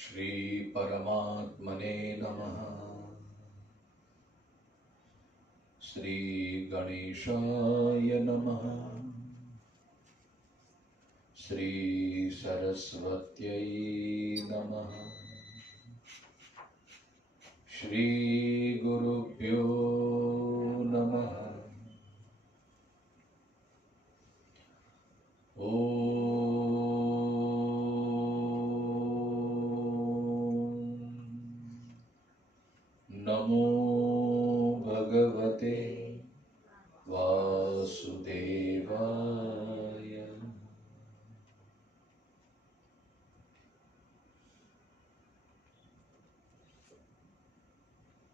श्री परमात्मने नमः। श्री गणेशाय नमः। श्री सरस्वत्यै नमः। श्री गुरुभ्यो नमः। नमो भगवते वासुदेवाय।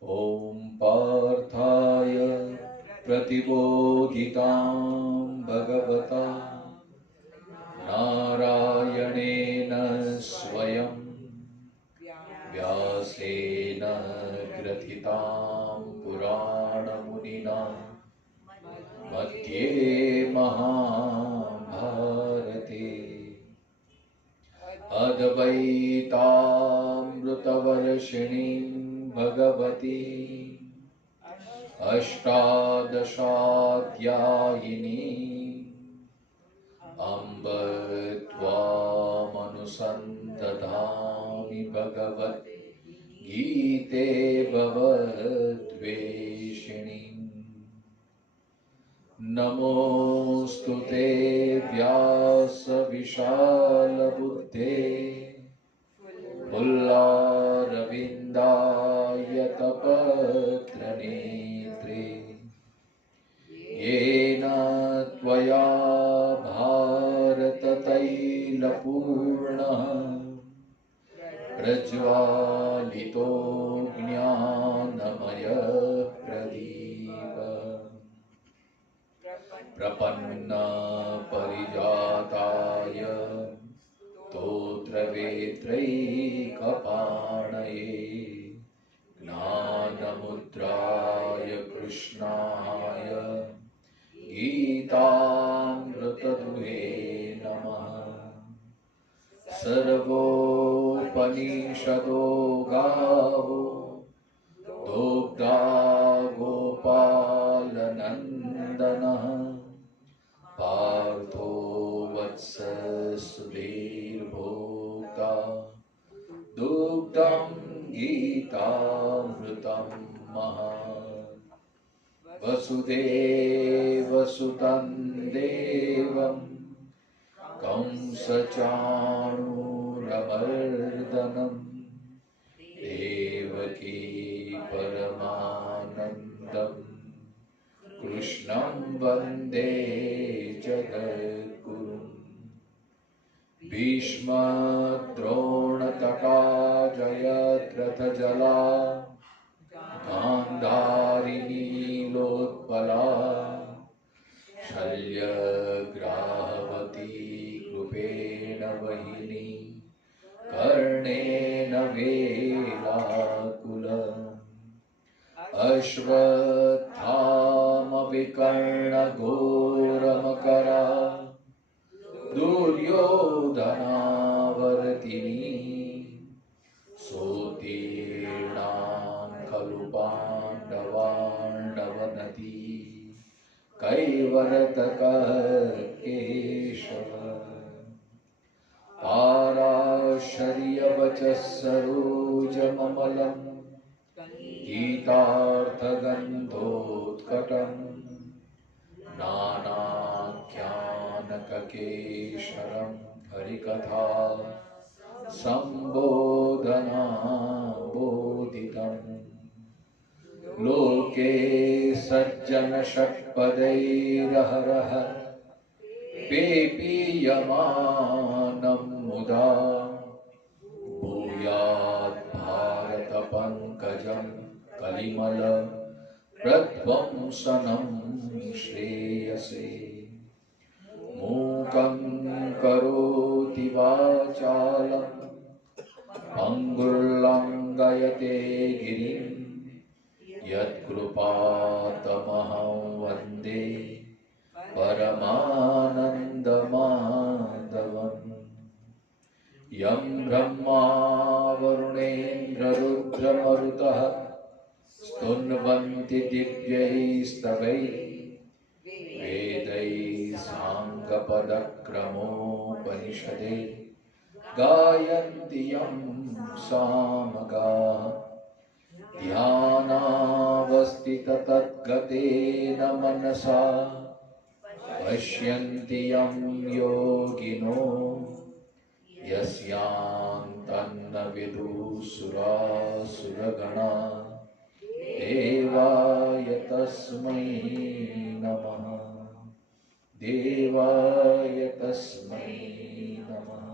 ॐ पार्थाय प्रतिबोधितां भगवता नारायणेन स्वयं व्यासेन ग्रथितां पुराणमुनिना मध्ये महाभारते अद्वैतामृतवर्षिणीं भगवती अष्टादशाध्यायिनी अम्ब त्वामनुसन्दधामि भगवद्गीते भवद्वेषिणी। नमोऽस्तु ते व्यासविशालबुद्धे फुल्लारविन्दायतपत्रनेत्रे येन त्वया भारततैलपूर्णः प्रज्वालितो ज्ञानमयः प्रदीप प्रपन्ना परिजाताय स्तोत्रवेत्रैकपाणये ज्ञानमुद्राय कृष्णाय गीतामृतदुहे नमः। सर्वोपनिषदो गावो दोग्धा गोपालनन्दनः पार्थो वत्ससुधीर्भोक्ता दुग्धं गीतामृतं महा। वसुदेवसुतं देवं कंसचाणूरमर्दनं देवकी परमानन्दं कृष्णं वन्दे जगद्गुरुं। भीष्मद्रोणतटा जयद्रथजला गान्धारिनीलोत्पला शल्यग्राहवती कृपेण वहिनी कर्णेन वेलाकुल अश्वत्थामविकर्णघोरमकरा दुर्योधनावर्तिनी सोत्तीर्णां खलु पाण्डवाण्डवनदी कैवर्तकः केशव पाराशर्यवचः सरोजममलं गीतार्थगन्धोत्कटं नानाख्यानककेशरं हरिकथा सम्बोधनाबोधितम् लोके सज्जनषट्पदैरहरः पेपीयमानं मुदा भूयात् भारतपङ्कजं कलिमल प्रध्वंसनं श्रेयसे मूकं करोति वाचालं पङ्गुर्लङ्घयते गिरिं यत्कृपातमहं वन्दे परमानन्दमाधवम् यं ब्रह्मा वरुणेन्द्ररुद्रमरुतः स्तुन्वन्ति दिव्यैस्तवैः वेदैः साङ्गपदक्रमोपनिषदे गायन्ति यं सामगाः ध्यानावस्थिततद्गतेन मनसा पश्यन्ति यं योगिनो यस्यान्तन्न विदुसुरासुरगणा देवाय तस्मै नमः देवाय तस्मै नमः।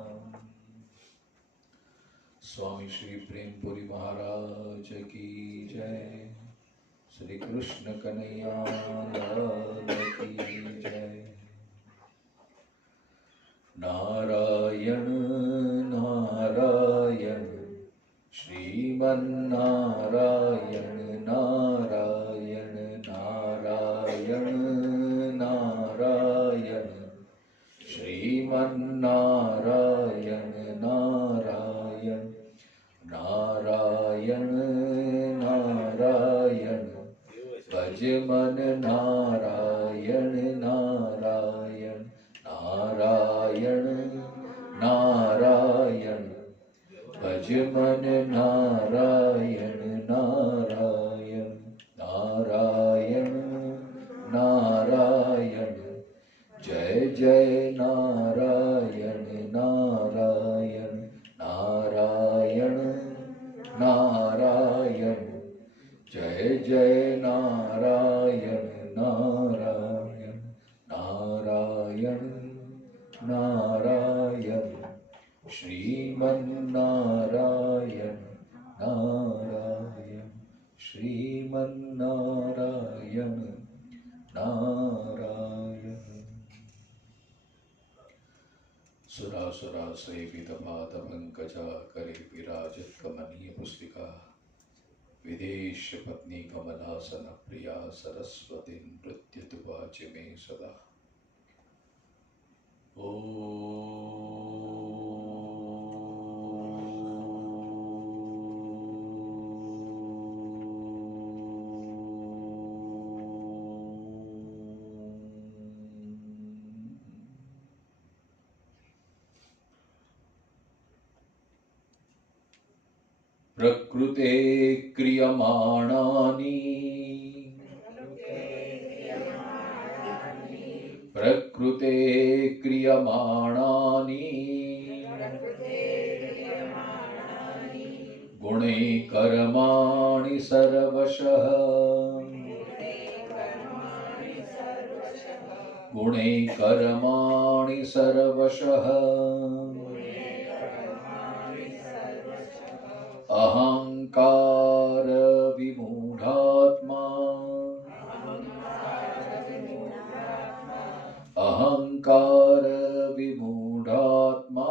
स्वामी श्री प्रेमपुरी महाराज की जय। श्री कृष्ण कन्हैया लाल की जय। नारायण नारायण श्रीमन्नारायण नारायण नारायण नारायण श्रीमन्नारायण नारायण नारायण नारायण भज मन नारायण नारायण नारायण नारायण भज मन नारायण नारायण नारायण नारायण जय जय नारायण नारायण नारायण नारायण जय जय नारायण नारायण नारायण नारायण श्रीमन्नारायण नारायण श्रीमन्नारायण नारायण। सुरासुरा सेवित पाद पंकजा करे विराजत कमनीय पुस्तिका विदेश पत्नी कमलासन प्रिया सरस्वती नृत्य तुवाच में सदा। ओ प्रकृते क्रियमाणानि प्रकृते क्रियमाणानि गुणे कर्माणि सर्वशः गुणे कर्माणि सर्वशः अहंकार विमूढ़ात्मा अहंकार विमूढ़ात्मा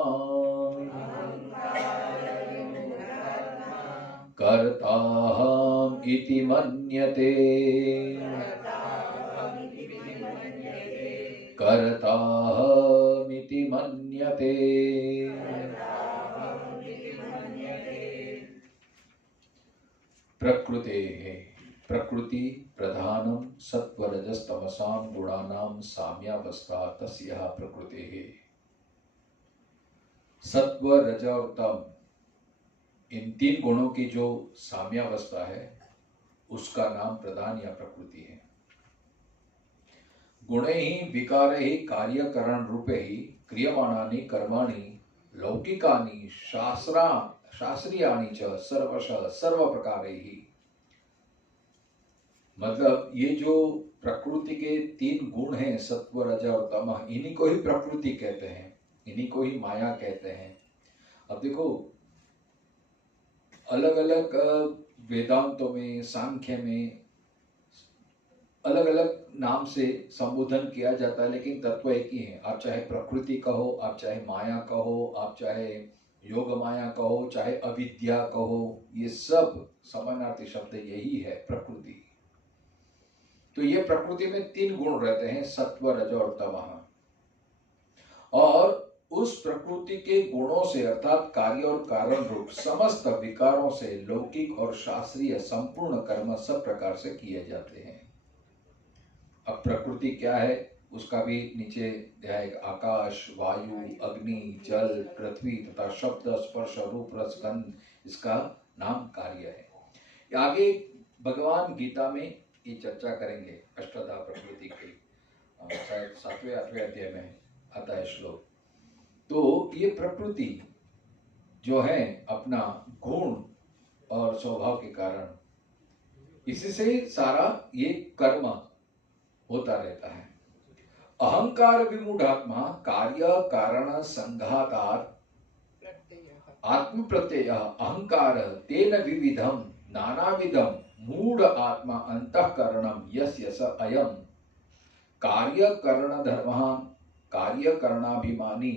कर्ताहम् इति मन्यते कर्ताहमिति मन्यते। प्रकृते प्रकृति प्रधानम सत्वरजस्तमसाम गुणानाम साम्यावस्था तस्या प्रकृते है। सत्व रज और तम इन तीन गुणों की जो साम्यावस्था है उसका नाम प्रधान या प्रकृति है। गुणे ही विकार ही कार्यकरण रूपे ही क्रियमाणानि कर्माणि लौकिकानि शास्त्रीयानि च सर्वशः सर्व प्रकारे ही। मतलब ये जो प्रकृति के तीन गुण हैं सत्व रज और तम, इन्हीं को ही प्रकृति कहते हैं, इन्हीं को ही माया कहते हैं। अब देखो अलग अलग वेदांतों में सांख्य में अलग अलग नाम से संबोधन किया जाता है, लेकिन तत्व एक ही है। आप चाहे प्रकृति कहो, आप चाहे माया कहो, आप चाहे योग माया कहो, चाहे अविद्या कहो, ये सब समानार्थी शब्द यही है, प्रकृति। तो ये प्रकृति में 3 गुण रहते हैं, सत्व, रज और तमः। और उस प्रकृति के गुणों से अर्थात कार्य और कारण रूप समस्त विकारों से लौकिक और शास्त्रीय संपूर्ण कर्म सब प्रकार से किए जाते हैं। अब प्रकृति क्या है उसका भी नीचे दिया, आकाश, वायु, अग्नि, जल, पृथ्वी तथा शब्द, स्पर्श, रूप, रस, गंध, इसका नाम कार्य है। आगे भगवान गीता में ये चर्चा करेंगे, अष्टधा प्रकृति की, शायद 7वें 8वें अध्याय में आता है श्लोक। तो ये प्रकृति जो है अपना गुण और स्वभाव के कारण, इसी से सारा ये कर्म होता रहता है। अहंकार विमूढ़ात्मा कार्य कारण संघातात् आत्म प्रत्यय अहंकार तेन विविधम नानाविधम मूढ़ आत्मा अंतःकरणम यस्य स अयम कार्य करण धर्मः कार्य करणाभिमानी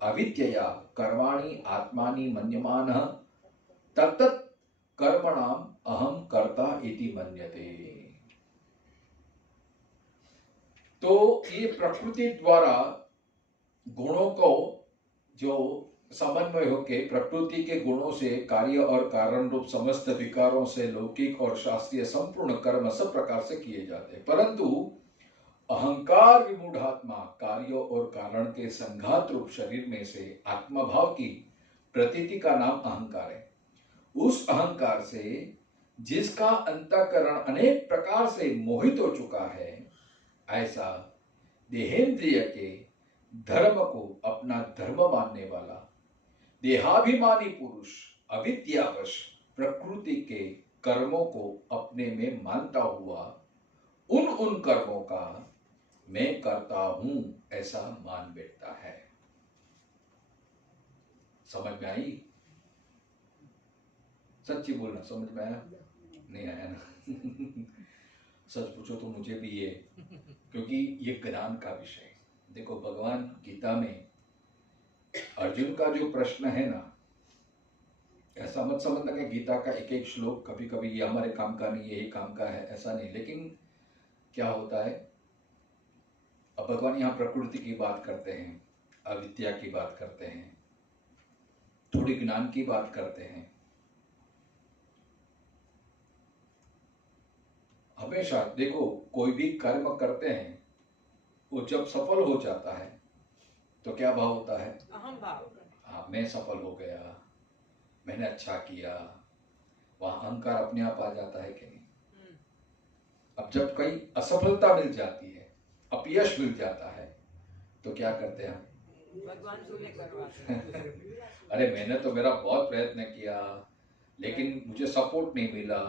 अविद्यया कर्माणि आत्मानि मन्यमानः तत्तत् कर्मणाम अहम कर्ता इति मन्यते। तो ये प्रकृति द्वारा गुणों को जो समन्वय होके प्रकृति के गुणों से कार्य और कारण रूप समस्त विकारों से लौकिक और शास्त्रीय संपूर्ण कर्म सब प्रकार से किए जाते हैं, परंतु अहंकार विमूढ़ात्मा कार्यों और कारण के संघात रूप शरीर में से आत्मभाव की प्रतीति का नाम अहंकार है। उस अहंकार से जिसका अंतःकरण अनेक प्रकार से मोहित हो चुका है, ऐसा देहेंद्रिय के धर्म को अपना धर्म मानने वाला देहाभिमानी पुरुष अविद्यावश प्रकृति के कर्मों को अपने में मानता हुआ उन कर्मों का मैं करता हूं ऐसा मान बैठता है। समझ में आई? सच्ची बोलना, समझ में आया? नहीं आया ना? सच पूछो तो मुझे भी ये, क्योंकि ये ज्ञान का विषय है। देखो भगवान गीता में अर्जुन का जो प्रश्न है ना, ऐसा मत समझना कि गीता का एक एक श्लोक कभी कभी ये हमारे काम का नहीं, यही काम का है, ऐसा नहीं। लेकिन क्या होता है, अब भगवान यहाँ प्रकृति की बात करते हैं, अविद्या की बात करते हैं, थोड़ी ज्ञान की बात करते हैं। हमेशा देखो कोई भी कर्म करते हैं, वो जब सफल हो जाता है तो क्या भाव होता है? अहम भाव। हाँ, मैं सफल हो गया, मैंने अच्छा किया, वहां अहंकार अपने आप आ जाता है कि नहीं? अब जब कहीं असफलता मिल जाती है, अपयश मिल जाता है, तो क्या करते हैं? भगवान सुने करवाते हैं। अरे मैंने तो मेरा बहुत प्रयत्न किया, लेकिन मुझे सपोर्ट नहीं मिला,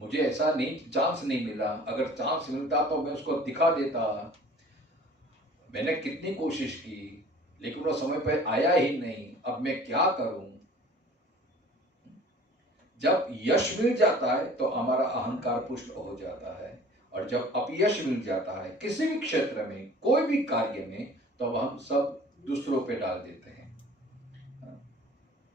मुझे ऐसा नहीं चांस नहीं मिला, अगर चांस मिलता तो मैं उसको दिखा देता, मैंने कितनी कोशिश की लेकिन वो समय पर आया ही नहीं, अब मैं क्या करूं? जब यश मिल जाता है तो हमारा अहंकार पुष्ट हो जाता है, और जब अपयश मिल जाता है किसी भी क्षेत्र में, कोई भी कार्य में, तो अब हम सब दूसरों पे डाल देते हैं।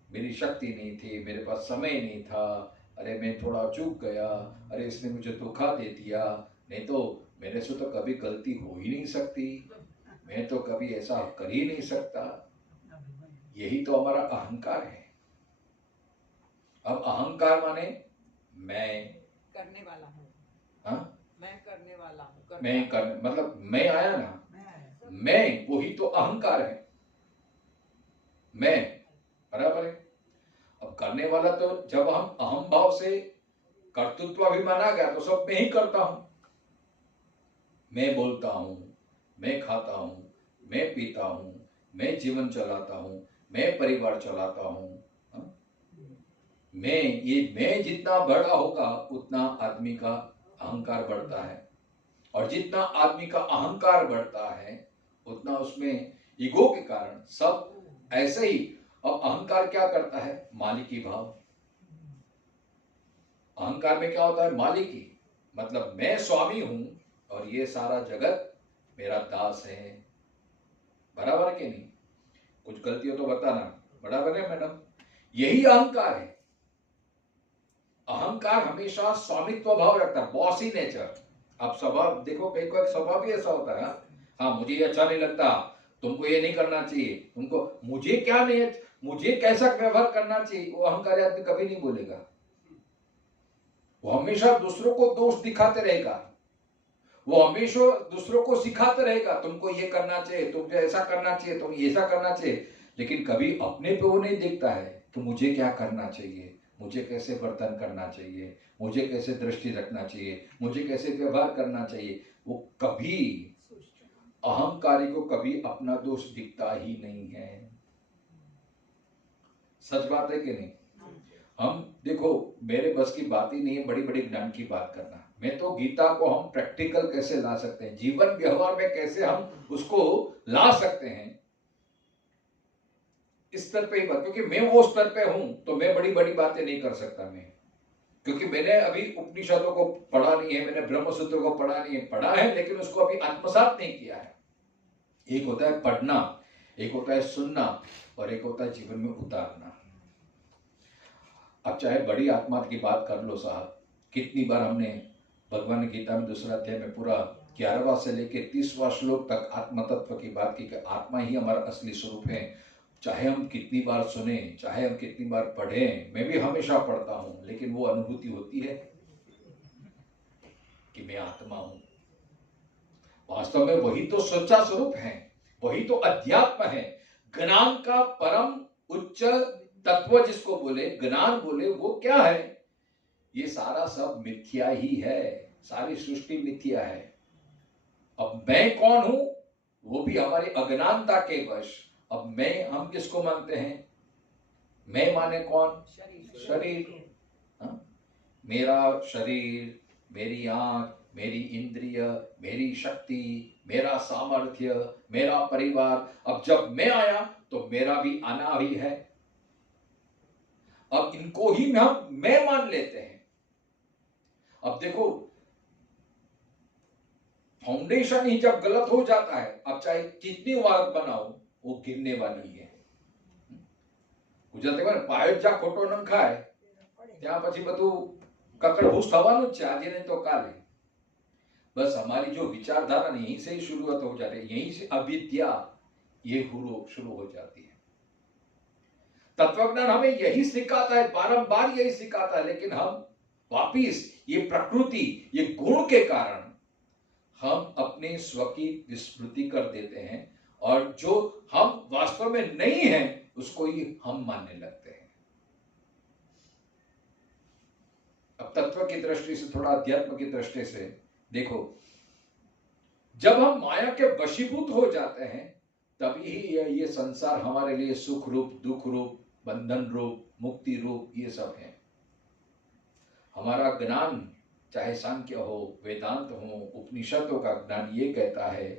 मेरी शक्ति नहीं थी, मेरे पास समय नहीं था, अरे मैं थोड़ा चूक गया, अरे इसने मुझे धोखा दे दिया, नहीं तो मेरे से तो कभी गलती हो ही नहीं सकती, मैं तो कभी ऐसा कर ही नहीं सकता। यही तो हमारा अहंकार है। अब अहंकार माने मैं करने वाला हूँ, हाँ, मैं करने वाला हूँ, मैं करने मतलब मैं आया ना, मैं वही तो अहंकार है, मैं, बराबर है। अब करने वाला तो जब हम अहम भाव से कर्तृत्व अभिमान आ गया तो सब मैं ही करता हूं, मैं बोलता हूं, मैं खाता हूं, मैं पीता हूं, मैं जीवन चलाता हूं, मैं परिवार चलाता हूं। मैं जितना बड़ा होगा उतना आदमी का अहंकार बढ़ता है, और जितना आदमी का अहंकार बढ़ता है उतना उसमें ईगो के कारण सब ऐसे ही। अब अहंकार क्या करता है? मालिकी भाव। अहंकार में क्या होता है? मालिकी। मतलब मैं स्वामी हूं और ये सारा जगत मेरा दास है। बराबर है कि नहीं? कुछ गलती हो तो बताना। बराबर है मैडम? यही अहंकार है। अहंकार हमेशा स्वामित्व भाव रखता है, बॉसी नेचर। आप स्वभाव देखो, कई कोई स्वभाव भी ऐसा होता है, हाँ मुझे ये अच्छा नहीं लगता, तुमको ये नहीं करना चाहिए, तुमको मुझे क्या नहीं, मुझे कैसा व्यवहार करना चाहिए, वो अहंकारी आदमी कभी नहीं बोलेगा। वो हमेशा दूसरों को दोष दिखाते रहेगा, वो हमेशा दूसरों को सिखाते रहेगा, तुमको ये करना चाहिए, तुमको ऐसा करना चाहिए, तुम ऐसा करना चाहिए, लेकिन कभी अपने पे वो नहीं देखता है कि मुझे क्या करना चाहिए, मुझे कैसे बर्तन करना चाहिए, मुझे कैसे दृष्टि रखना चाहिए, मुझे कैसे व्यवहार करना चाहिए। वो कभी, अहंकारी को कभी अपना दोष दिखता ही नहीं है। सच बात है कि नहीं? हम देखो, मेरे बस की बात ही नहीं है बड़ी बड़ी ज्ञान की बात करना। मैं तो गीता को हम प्रैक्टिकल कैसे ला सकते हैं, जीवन व्यवहार में कैसे हम उसको ला सकते हैं, इस स्तर पे ही बात, क्योंकि मैं वो स्तर पे हूं तो मैं बड़ी बड़ी बातें नहीं कर सकता मैं, क्योंकि मैंने अभी उपनिषदों को पढ़ा नहीं है, मैंने ब्रह्मसूत्र को पढ़ा नहीं है, पढ़ा है लेकिन उसको अभी आत्मसात नहीं किया है। एक होता है पढ़ना, एक होता है सुनना, और एक होता है जीवन में उतारना। अब चाहे बड़ी आत्मा की बात कर लो साहब, कितनी बार हमने भगवान गीता में दूसरा अध्याय में पूरा 11वां से लेके 30वां श्लोक तक आत्म तत्व की बात की कि आत्मा ही हमारा असली स्वरूप है। चाहे हम कितनी बार सुने, चाहे हम कितनी बार पढ़ें, मैं भी हमेशा पढ़ता हूं, लेकिन वो अनुभूति होती है कि मैं आत्मा हूं। वास्तव में वही तो सच्चा स्वरूप है, वही तो अध्यात्म है। ज्ञान का परम उच्च तत्व जिसको बोले, ज्ञान बोले, वो क्या है? ये सारा सब मिथ्या ही है, सारी सृष्टि मिथ्या है। अब मैं कौन हूं, वो भी हमारी अज्ञानता के वश। अब मैं, हम किसको मानते हैं? मैं माने कौन? शरीर। हाँ? मेरा शरीर, मेरी आंख, मेरी इंद्रिय, मेरी शक्ति, मेरा सामर्थ्य, मेरा परिवार। अब जब मैं आया तो मेरा भी आना ही है। अब इनको ही हम मैं मान लेते हैं। अब देखो, फाउंडेशन ही जब गलत हो जाता है, अब चाहे कितनी इमारत बनाओ, वो गिरने वाली है। गुजराती में पायट जा खोटो न खाए, ત્યાં પછી બધું કકડભૂસ થવાનું જ છે, આજે નહીં તો કાલે। बस हमारी जो विचारधारा यहीं से ही शुरुआत हो जाती है, यहीं से अविद्या ये शुरू हो जाती है। तत्वज्ञान हमें यही सिखाता है, बारंबार यही सिखाता है, लेकिन हम वापिस ये प्रकृति, ये गुण के कारण हम अपने स्व की विस्मृति कर देते हैं, और जो हम वास्तव में नहीं है उसको ही हम मानने लगते हैं। अब तत्व की दृष्टि से, थोड़ा अध्यात्म की दृष्टि से देखो, जब हम माया के वशीभूत हो जाते हैं तभी ही ये संसार हमारे लिए सुख रूप, दुख रूप, बंधन रूप, मुक्ति रूप, ये सब है। हमारा ज्ञान, चाहे सांख्य हो, वेदांत हो, उपनिषदों का ज्ञान ये कहता है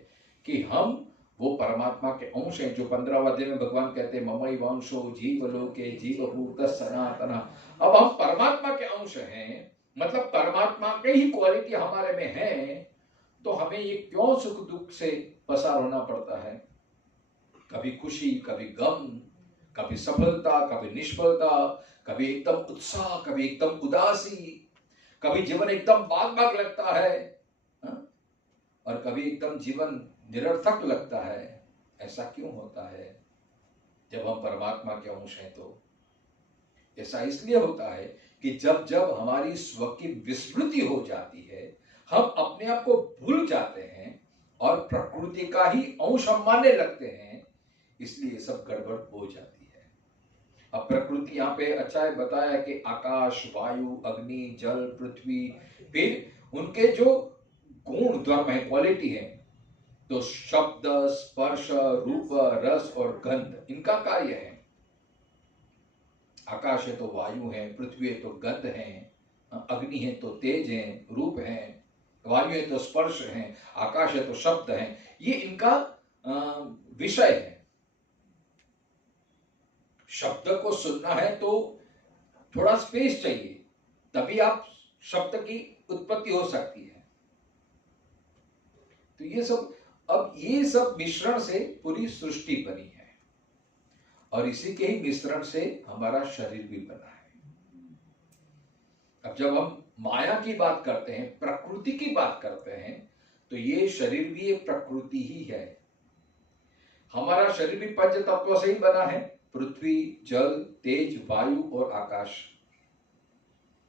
कि हम वो परमात्मा के अंश हैं, जो 15वें अध्याय में भगवान कहते हैं ममैवांशो जीवलोके जीवभूत सनातन। अब हम परमात्मा के अंश हैं, मतलब परमात्मा के ही क्वालिटी हमारे में है, तो हमें ये क्यों सुख दुख से पसार होना पड़ता है? कभी खुशी, कभी गम, कभी सफलता, कभी निष्फलता, कभी एकदम उत्साह, कभी एकदम उदासी, कभी जीवन एकदम भाग भाग लगता है, और कभी एकदम जीवन निरर्थक लगता है। ऐसा क्यों होता है? जब हम परमात्मा के अंश हैं तो ऐसा इसलिए होता है कि जब जब हमारी स्व की विस्मृति हो जाती है, हम अपने आप को भूल जाते हैं और प्रकृति का ही अंश हम मानने लगते हैं, इसलिए सब गड़बड़ हो जाती है। अब प्रकृति यहाँ पे अच्छा है बताया कि आकाश, वायु, अग्नि, जल, पृथ्वी, फिर उनके जो गुण धर्म है, क्वालिटी है, तो शब्द, स्पर्श, रूप, रस और गंध, इनका कार्य है। आकाश है तो वायु है, पृथ्वी है तो गंध है, अग्नि है तो तेज है, रूप है, वायु है तो स्पर्श है, आकाश है तो शब्द है, ये इनका विषय है। शब्द को सुनना है तो थोड़ा स्पेस चाहिए, तभी आप शब्द की उत्पत्ति हो सकती है। तो ये सब मिश्रण से पूरी सृष्टि बनी है और इसी के ही मिश्रण से हमारा शरीर भी बना है। अब जब हम माया की बात करते हैं, प्रकृति की बात करते हैं, तो ये शरीर भी एक प्रकृति ही है। हमारा शरीर भी पंच तत्वों से ही बना है, पृथ्वी, जल, तेज, वायु और आकाश।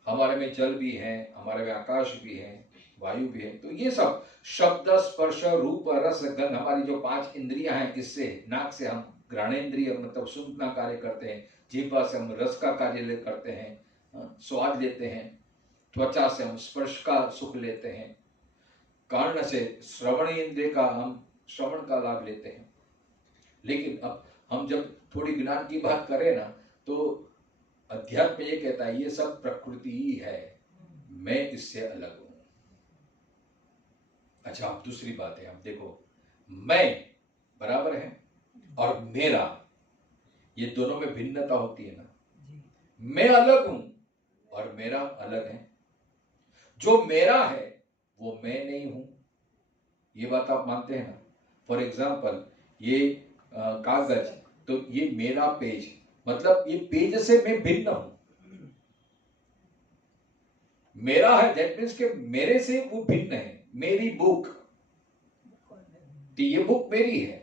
हमारे में जल भी है, हमारे में आकाश भी है, वायु भी है। तो ये सब शब्द, स्पर्श, रूप, रस, गंध, हमारी जो 5 इंद्रियां हैं, इससे नाक से हम घ्राणेन्द्रिय मतलब सूंघना कार्य करते हैं, जिह्वा से हम रस का कार्य करते हैं, स्वाद लेते हैं, त्वचा से हम स्पर्श का सुख लेते हैं, कर्ण से श्रवण इंद्रिय का हम श्रवण का लाभ लेते हैं। लेकिन अब हम जब थोड़ी ज्ञान की बात करें ना, तो अध्यात्म ये कहता है ये सब प्रकृति ही है, मैं इससे अलग हूं। अच्छा, अब दूसरी बात है, अब देखो, मैं बराबर है और मेरा, ये दोनों में भिन्नता होती है ना। मैं अलग हूं और मेरा अलग है। जो मेरा है वो मैं नहीं हूं, ये बात आप मानते हैं ना। फॉर एग्जाम्पल, ये कागज, तो ये मेरा पेज, मतलब ये पेज से मैं भिन्न हूं। मेरा है दैट मीन्स के मेरे से वो भिन्न है। मेरी बुक, तो ये बुक मेरी है,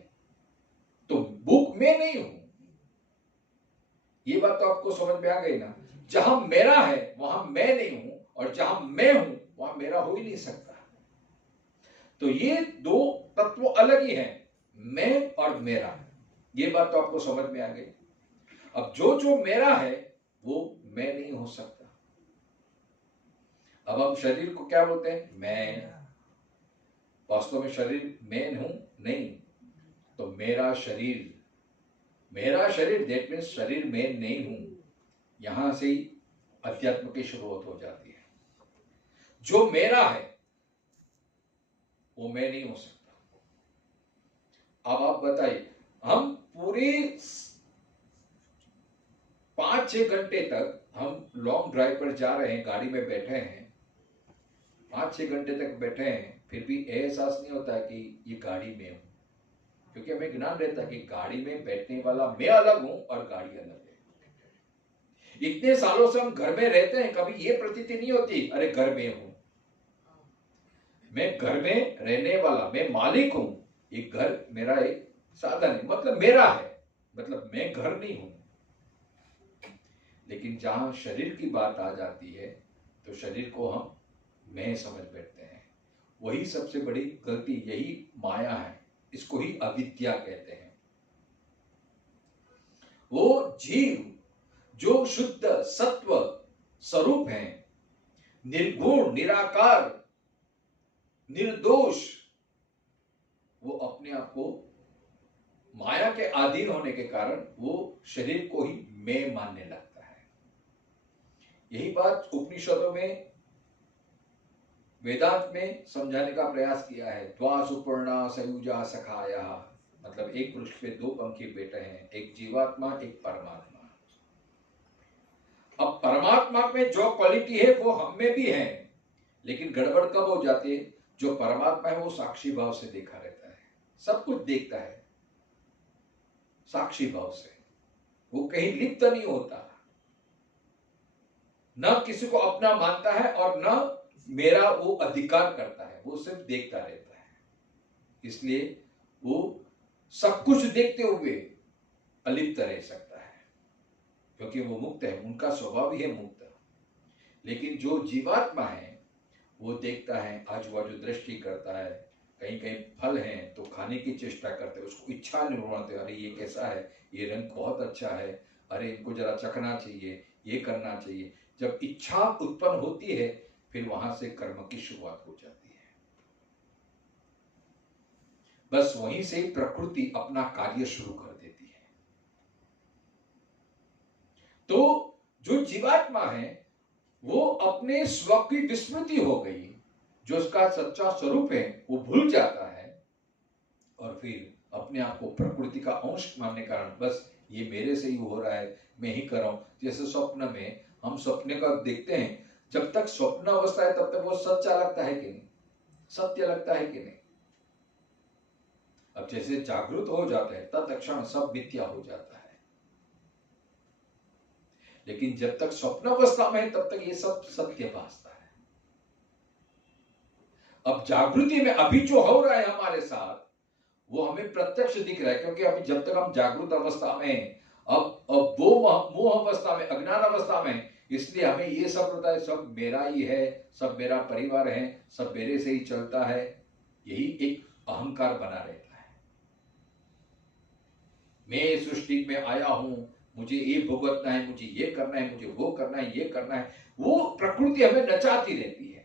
तो बुक मैं नहीं हूं। ये बात तो आपको समझ में आ गई ना। जहां मेरा है वहां मैं नहीं हूं, और जहां मैं हूं वहां मेरा हो ही नहीं सकता। तो ये दो तत्व अलग ही हैं, मैं और मेरा। ये बात तो आपको समझ में आ गई। अब जो जो मेरा है वो मैं नहीं हो सकता। अब हम शरीर को क्या बोलते हैं? मैं। वास्तव में शरीर मैं हूं नहीं, तो मेरा शरीर दैट मीन्स शरीर मैं नहीं हूं। यहां से ही अध्यात्म की शुरुआत हो जाती है। जो मेरा है वो मैं नहीं हो सकता। अब आप बताइए, हम पूरे 5-6 घंटे तक हम लॉन्ग ड्राइव पर जा रहे हैं, गाड़ी में बैठे हैं, 5-6 घंटे तक बैठे हैं, फिर भी एहसास नहीं होता कि ये गाड़ी में हूं, क्योंकि हमें ज्ञान रहता है कि गाड़ी में बैठने वाला मैं अलग हूं और गाड़ी अलग है। इतने सालों से हम घर में रहते हैं, कभी ये प्रतीति नहीं होती अरे घर में हूं। मैं घर में रहने वाला, मैं मालिक हूं। एक घर मेरा एक साधन है, मतलब मेरा है, मतलब मैं घर नहीं हूं। लेकिन जहां शरीर की बात आ जाती है तो शरीर को हम मैं समझ बैठते हैं। वही सबसे बड़ी गलती, यही माया है, इसको ही अविद्या कहते हैं। वो जीव जो शुद्ध सत्व स्वरूप है, निर्गुण, निराकार, निर्दोष, वो अपने आप को माया के अधीन होने के कारण वो शरीर को ही मैं मानने लगता है। यही बात उपनिषदों में, वेदांत में समझाने का प्रयास किया है। द्वा सुपर्णा सयुजा सखाया, मतलब एक वृक्ष पे 2 पंखी बैठे हैं, एक जीवात्मा, एक परमात्मा। अब परमात्मा में जो क्वालिटी है वो हम में भी है, लेकिन गड़बड़ कब हो जाती है? जो परमात्मा है वो साक्षी भाव से देखा रहता है, सब कुछ देखता है साक्षी भाव से, वो कहीं लिप्त नहीं होता, न किसी को अपना मानता है और न मेरा वो अधिकार करता है, वो सिर्फ देखता रहता है। इसलिए वो सब कुछ देखते हुए अलिप्त रह सकता है, क्योंकि वो मुक्त है, उनका स्वभाव ही है मुक्त। लेकिन जो जीवात्मा है वो देखता है, आजू बाजू दृष्टि करता है, कहीं कहीं फल है तो खाने की चेष्टा करते हैं, उसको इच्छा नहीं होती, अरे ये कैसा है, ये रंग बहुत अच्छा है, अरे इनको जरा चखना चाहिए, ये करना चाहिए। जब इच्छा उत्पन्न होती है फिर वहां से कर्म की शुरुआत हो जाती है। बस वहीं से प्रकृति अपना कार्य शुरू कर देती है। तो जो जीवात्मा है वो अपने स्व की विस्मृति हो गई, जो उसका सच्चा स्वरूप है वो भूल जाता है और फिर अपने आप को प्रकृति का अंश मानने के कारण बस ये मेरे से ही हो रहा है, मैं ही कर रहा हूं। जैसे स्वप्न में हम सपने का देखते हैं जब तक स्वप्न अवस्था है तब तक वो सच्चा लगता है कि नहीं, सत्य लगता है कि नहीं। अब जैसे जागृत हो जाते हैं तत्क्षण सब मिथ्या हो जाता है, लेकिन जब तक स्वप्न अवस्था में है तब तक ये सब सत्य भासता है। अब जागृति में अभी जो हो रहा है हमारे साथ वो हमें प्रत्यक्ष दिख रहा है, क्योंकि अभी जब तक हम जागृत अवस्था में, अब वो मोह अवस्था में, अज्ञान अवस्था में, इसलिए हमें ये सब होता है, सब मेरा ही है, सब मेरा परिवार है, सब मेरे से ही चलता है, यही एक अहंकार बना रहता है। मैं सृष्टि में आया हूं, मुझे ये भुगतना है, मुझे ये करना है, मुझे वो करना है, ये करना है, वो प्रकृति हमें नचाती रहती है।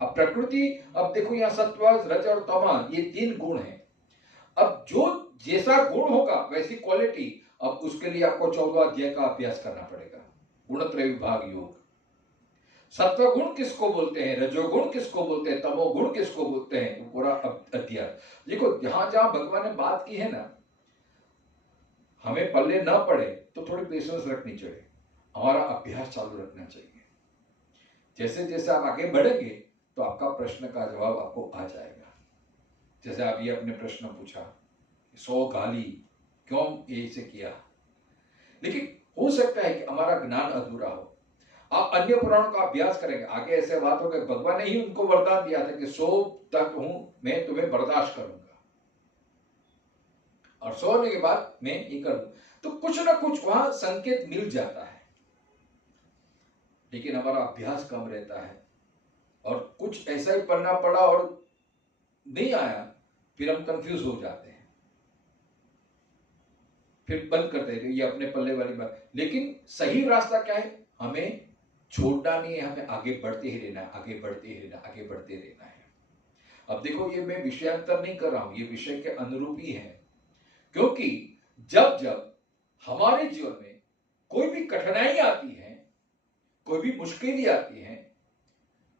अब प्रकृति, अब देखो यहाँ सत्व, रज और तम, ये 3 गुण हैं। अब जो जैसा गुण होगा वैसी क्वालिटी, अब उसके लिए आपको 14 अध्याय का अभ्यास करना पड़ेगा, गुणत्रय विभाग योग। सत्व गुण किसको बोलते हैं, रजोगुण किसको बोलते हैं, तमोगुण किसको बोलते हैं, पूरा अध्याय देखो। जहां जहां भगवान ने बात की है ना, हमें पल्ले ना पड़े तो थोड़ी पेशेंस रखनी चाहिए, हमारा अभ्यास चालू रखना चाहिए। जैसे जैसे आप आगे बढ़ेंगे तो आपका प्रश्न का जवाब आपको आ जाएगा। जैसे आप ये अपने प्रश्न पूछा, 100 गाली क्यों ऐसे किया, लेकिन हो सकता है कि हमारा ज्ञान अधूरा हो। आप अन्य पुराणों का अभ्यास करेंगे, आगे ऐसे बात होगा, भगवान ने ही उनको वरदान दिया था कि 100 तक हूं मैं तुम्हें बर्दाश्त करूंगा, और 100 होने के बाद मैं ये करूं, तो कुछ ना कुछ वहां संकेत मिल जाता है। लेकिन हमारा अभ्यास कम रहता है, और कुछ ऐसा ही पढ़ना पड़ा और नहीं आया, फिर हम कंफ्यूज हो जाते हैं, फिर बंद करते हैं, ये अपने पल्ले वाली बात। लेकिन सही रास्ता क्या है, हमें छोड़ना नहीं है, हमें आगे बढ़ते ही रहना है, आगे बढ़ते ही रहना, आगे बढ़ते रहना है। अब देखो, ये मैं विषयांतर नहीं कर रहा हूं, ये विषय के अनुरूप ही है, क्योंकि जब जब हमारे जीवन में कोई भी कठिनाई आती है, कोई भी मुश्किलें आती हैं,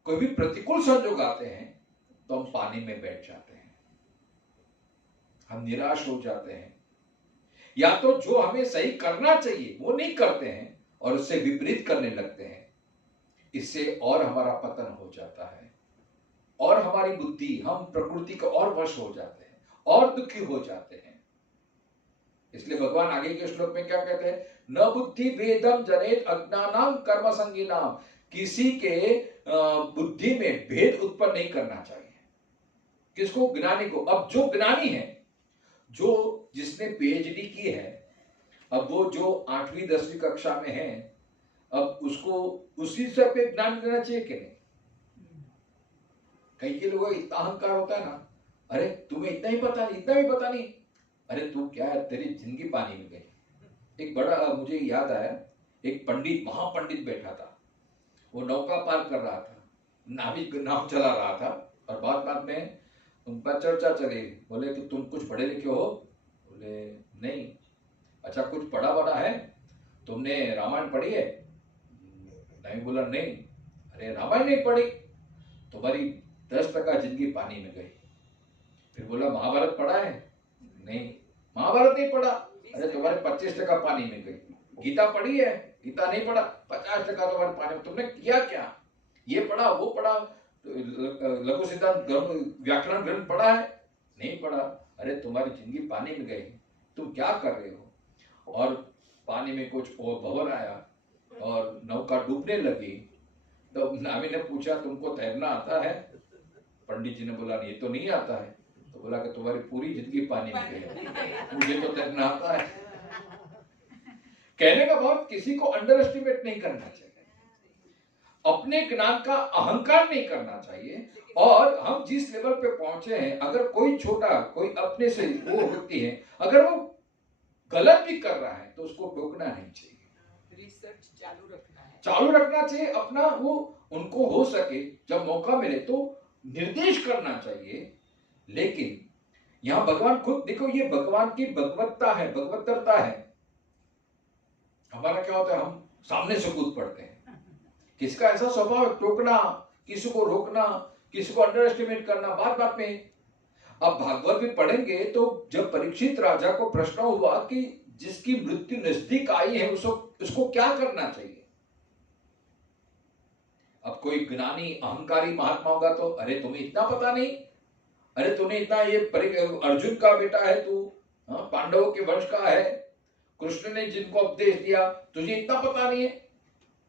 कोई भी प्रतिकूल संजोग आते हैं, तो हम पानी में बैठ जाते हैं, हम निराश हो जाते हैं, या तो जो हमें सही करना चाहिए वो नहीं करते हैं और उससे विपरीत करने लगते हैं। इससे और हमारा पतन हो जाता है, और हमारी बुद्धि, हम प्रकृति के और वश हो जाते हैं, और दुखी हो जाते हैं। इसलिए भगवान आगे के श्लोक में क्या कहते हैं, न बुद्धि भेदम जनेत अज्ञानाम कर्म संगीनाम, किसी के बुद्धि में भेद उत्पन्न नहीं करना चाहिए। किसको, ज्ञानी को। अब जो ज्ञानी है, जो जिसने पीएचडी की है, अब वो जो 8वीं 10वीं कक्षा में है, अब उसको उसी से पे ज्ञान देना चाहिए कि नहीं। कई के लोगों का इतना अहंकार होता है ना, अरे तुम्हें इतना ही पता नहीं, इतना भी पता नहीं, अरे तू क्या है, तेरी जिंदगी पानी में गई। एक बड़ा, मुझे याद आया, एक पंडित, महापंडित बैठा था, वो नौका पार कर रहा था, नाविक नाव चला रहा था, और बात बात में उनका चर्चा चली। बोले कि तुम कुछ पढ़े लिखे हो? बोले नहीं। अच्छा, कुछ पढ़ा बड़ा है? तुमने रामायण पढ़ी है? नहीं। बोला नहीं। अरे रामायण नहीं पढ़ी, तुम्हारी 10% जिंदगी पानी में गई। फिर बोला महाभारत पढ़ा है? नहीं। महाभारत नहीं पढ़ा? अरे तुम्हारे 25% पानी में गई। गीता पढ़ी है? गीता नहीं पढ़ा, 50% तुम्हारे पानी में। तुमने किया क्या? ये पढ़ा, वो पढ़ा, लघु सिद्धांत व्याकरण ग्रंथ पढ़ा है? नहीं पढ़ा। अरे तुम्हारी जिंदगी पानी में गई, तुम क्या कर रहे हो? और पानी में कुछ और भंवर आया और नौका डूबने लगी। तो नाविक ने पूछा तुमको तैरना आता है? पंडित जी ने बोला ये तो नहीं आता है। तो बोला कि तुम्हारी पूरी जिंदगी पानी में गई, मुझे तो तैरना आता है। कहने का भाव, किसी को अंडर एस्टिमेट नहीं करना चाहिए, अपने ज्ञान का अहंकार नहीं करना चाहिए। और हम जिस लेवल पे पहुंचे हैं, अगर कोई छोटा, कोई अपने से वो होती है, अगर वो गलत भी कर रहा है तो उसको टोकना नहीं चाहिए, रिसर्च चालू रखना चाहिए अपना। वो उनको हो सके जब मौका मिले तो निर्देश करना चाहिए। लेकिन यहां भगवान खुद देखो, ये भगवान की भगवत्ता है, भगवत्तरता है। हमारा क्या होता है, हम सामने से कूद पड़ते हैं। किसका ऐसा स्वभाव है, टोकना, किसी को रोकना, किसी को अंडर एस्टिमेट करना, बात बात में। अब भागवत में पढ़ेंगे तो जब परीक्षित राजा को प्रश्न हुआ कि जिसकी मृत्यु नजदीक आई है उसको क्या करना चाहिए, अब कोई ज्ञानी अहंकारी महात्मा होगा तो अरे तुम्हें इतना पता नहीं, अरे तूने इतना ये अर्जुन का बेटा है तू, हाँ, पांडवों के वंश का है, कृष्ण ने जिनको उपदेश दिया तुझे इतना पता नहीं है,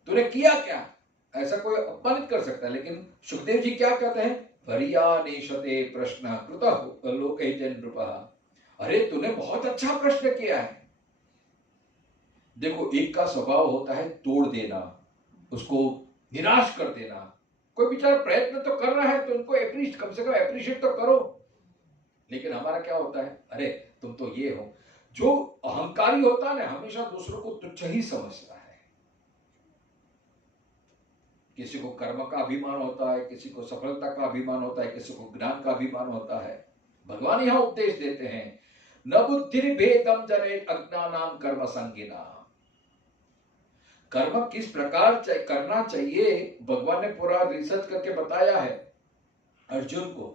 तूने किया क्या, ऐसा कोई अपमानित कर सकता है। लेकिन सुखदेव जी क्या कहते हैं, पर्यानेशते प्रश्न कृतः लोकहितं नृपः, अरे तूने बहुत अच्छा प्रश्न किया है। देखो एक का स्वभाव होता है तोड़ देना, उसको निराश कर देना, कोई बेचारा प्रयत्न तो कर रहा है तो उनको कम से कम एप्रिशिएट तो करो। लेकिन हमारा क्या होता है, अरे तुम तो ये हो, जो अहंकारी होता है ना हमेशा दूसरों को तुच्छ ही समझता है। किसी को कर्म का अभिमान होता है, किसी को सफलता का अभिमान होता है, किसी को ज्ञान का अभिमान होता है। भगवान यहां उपदेश देते हैं, न बुद्धिर्भेदम जनेत अज्ञानाम कर्म संगिना। कर्म किस प्रकार करना चाहिए भगवान ने पूरा रिसर्च करके बताया है अर्जुन को।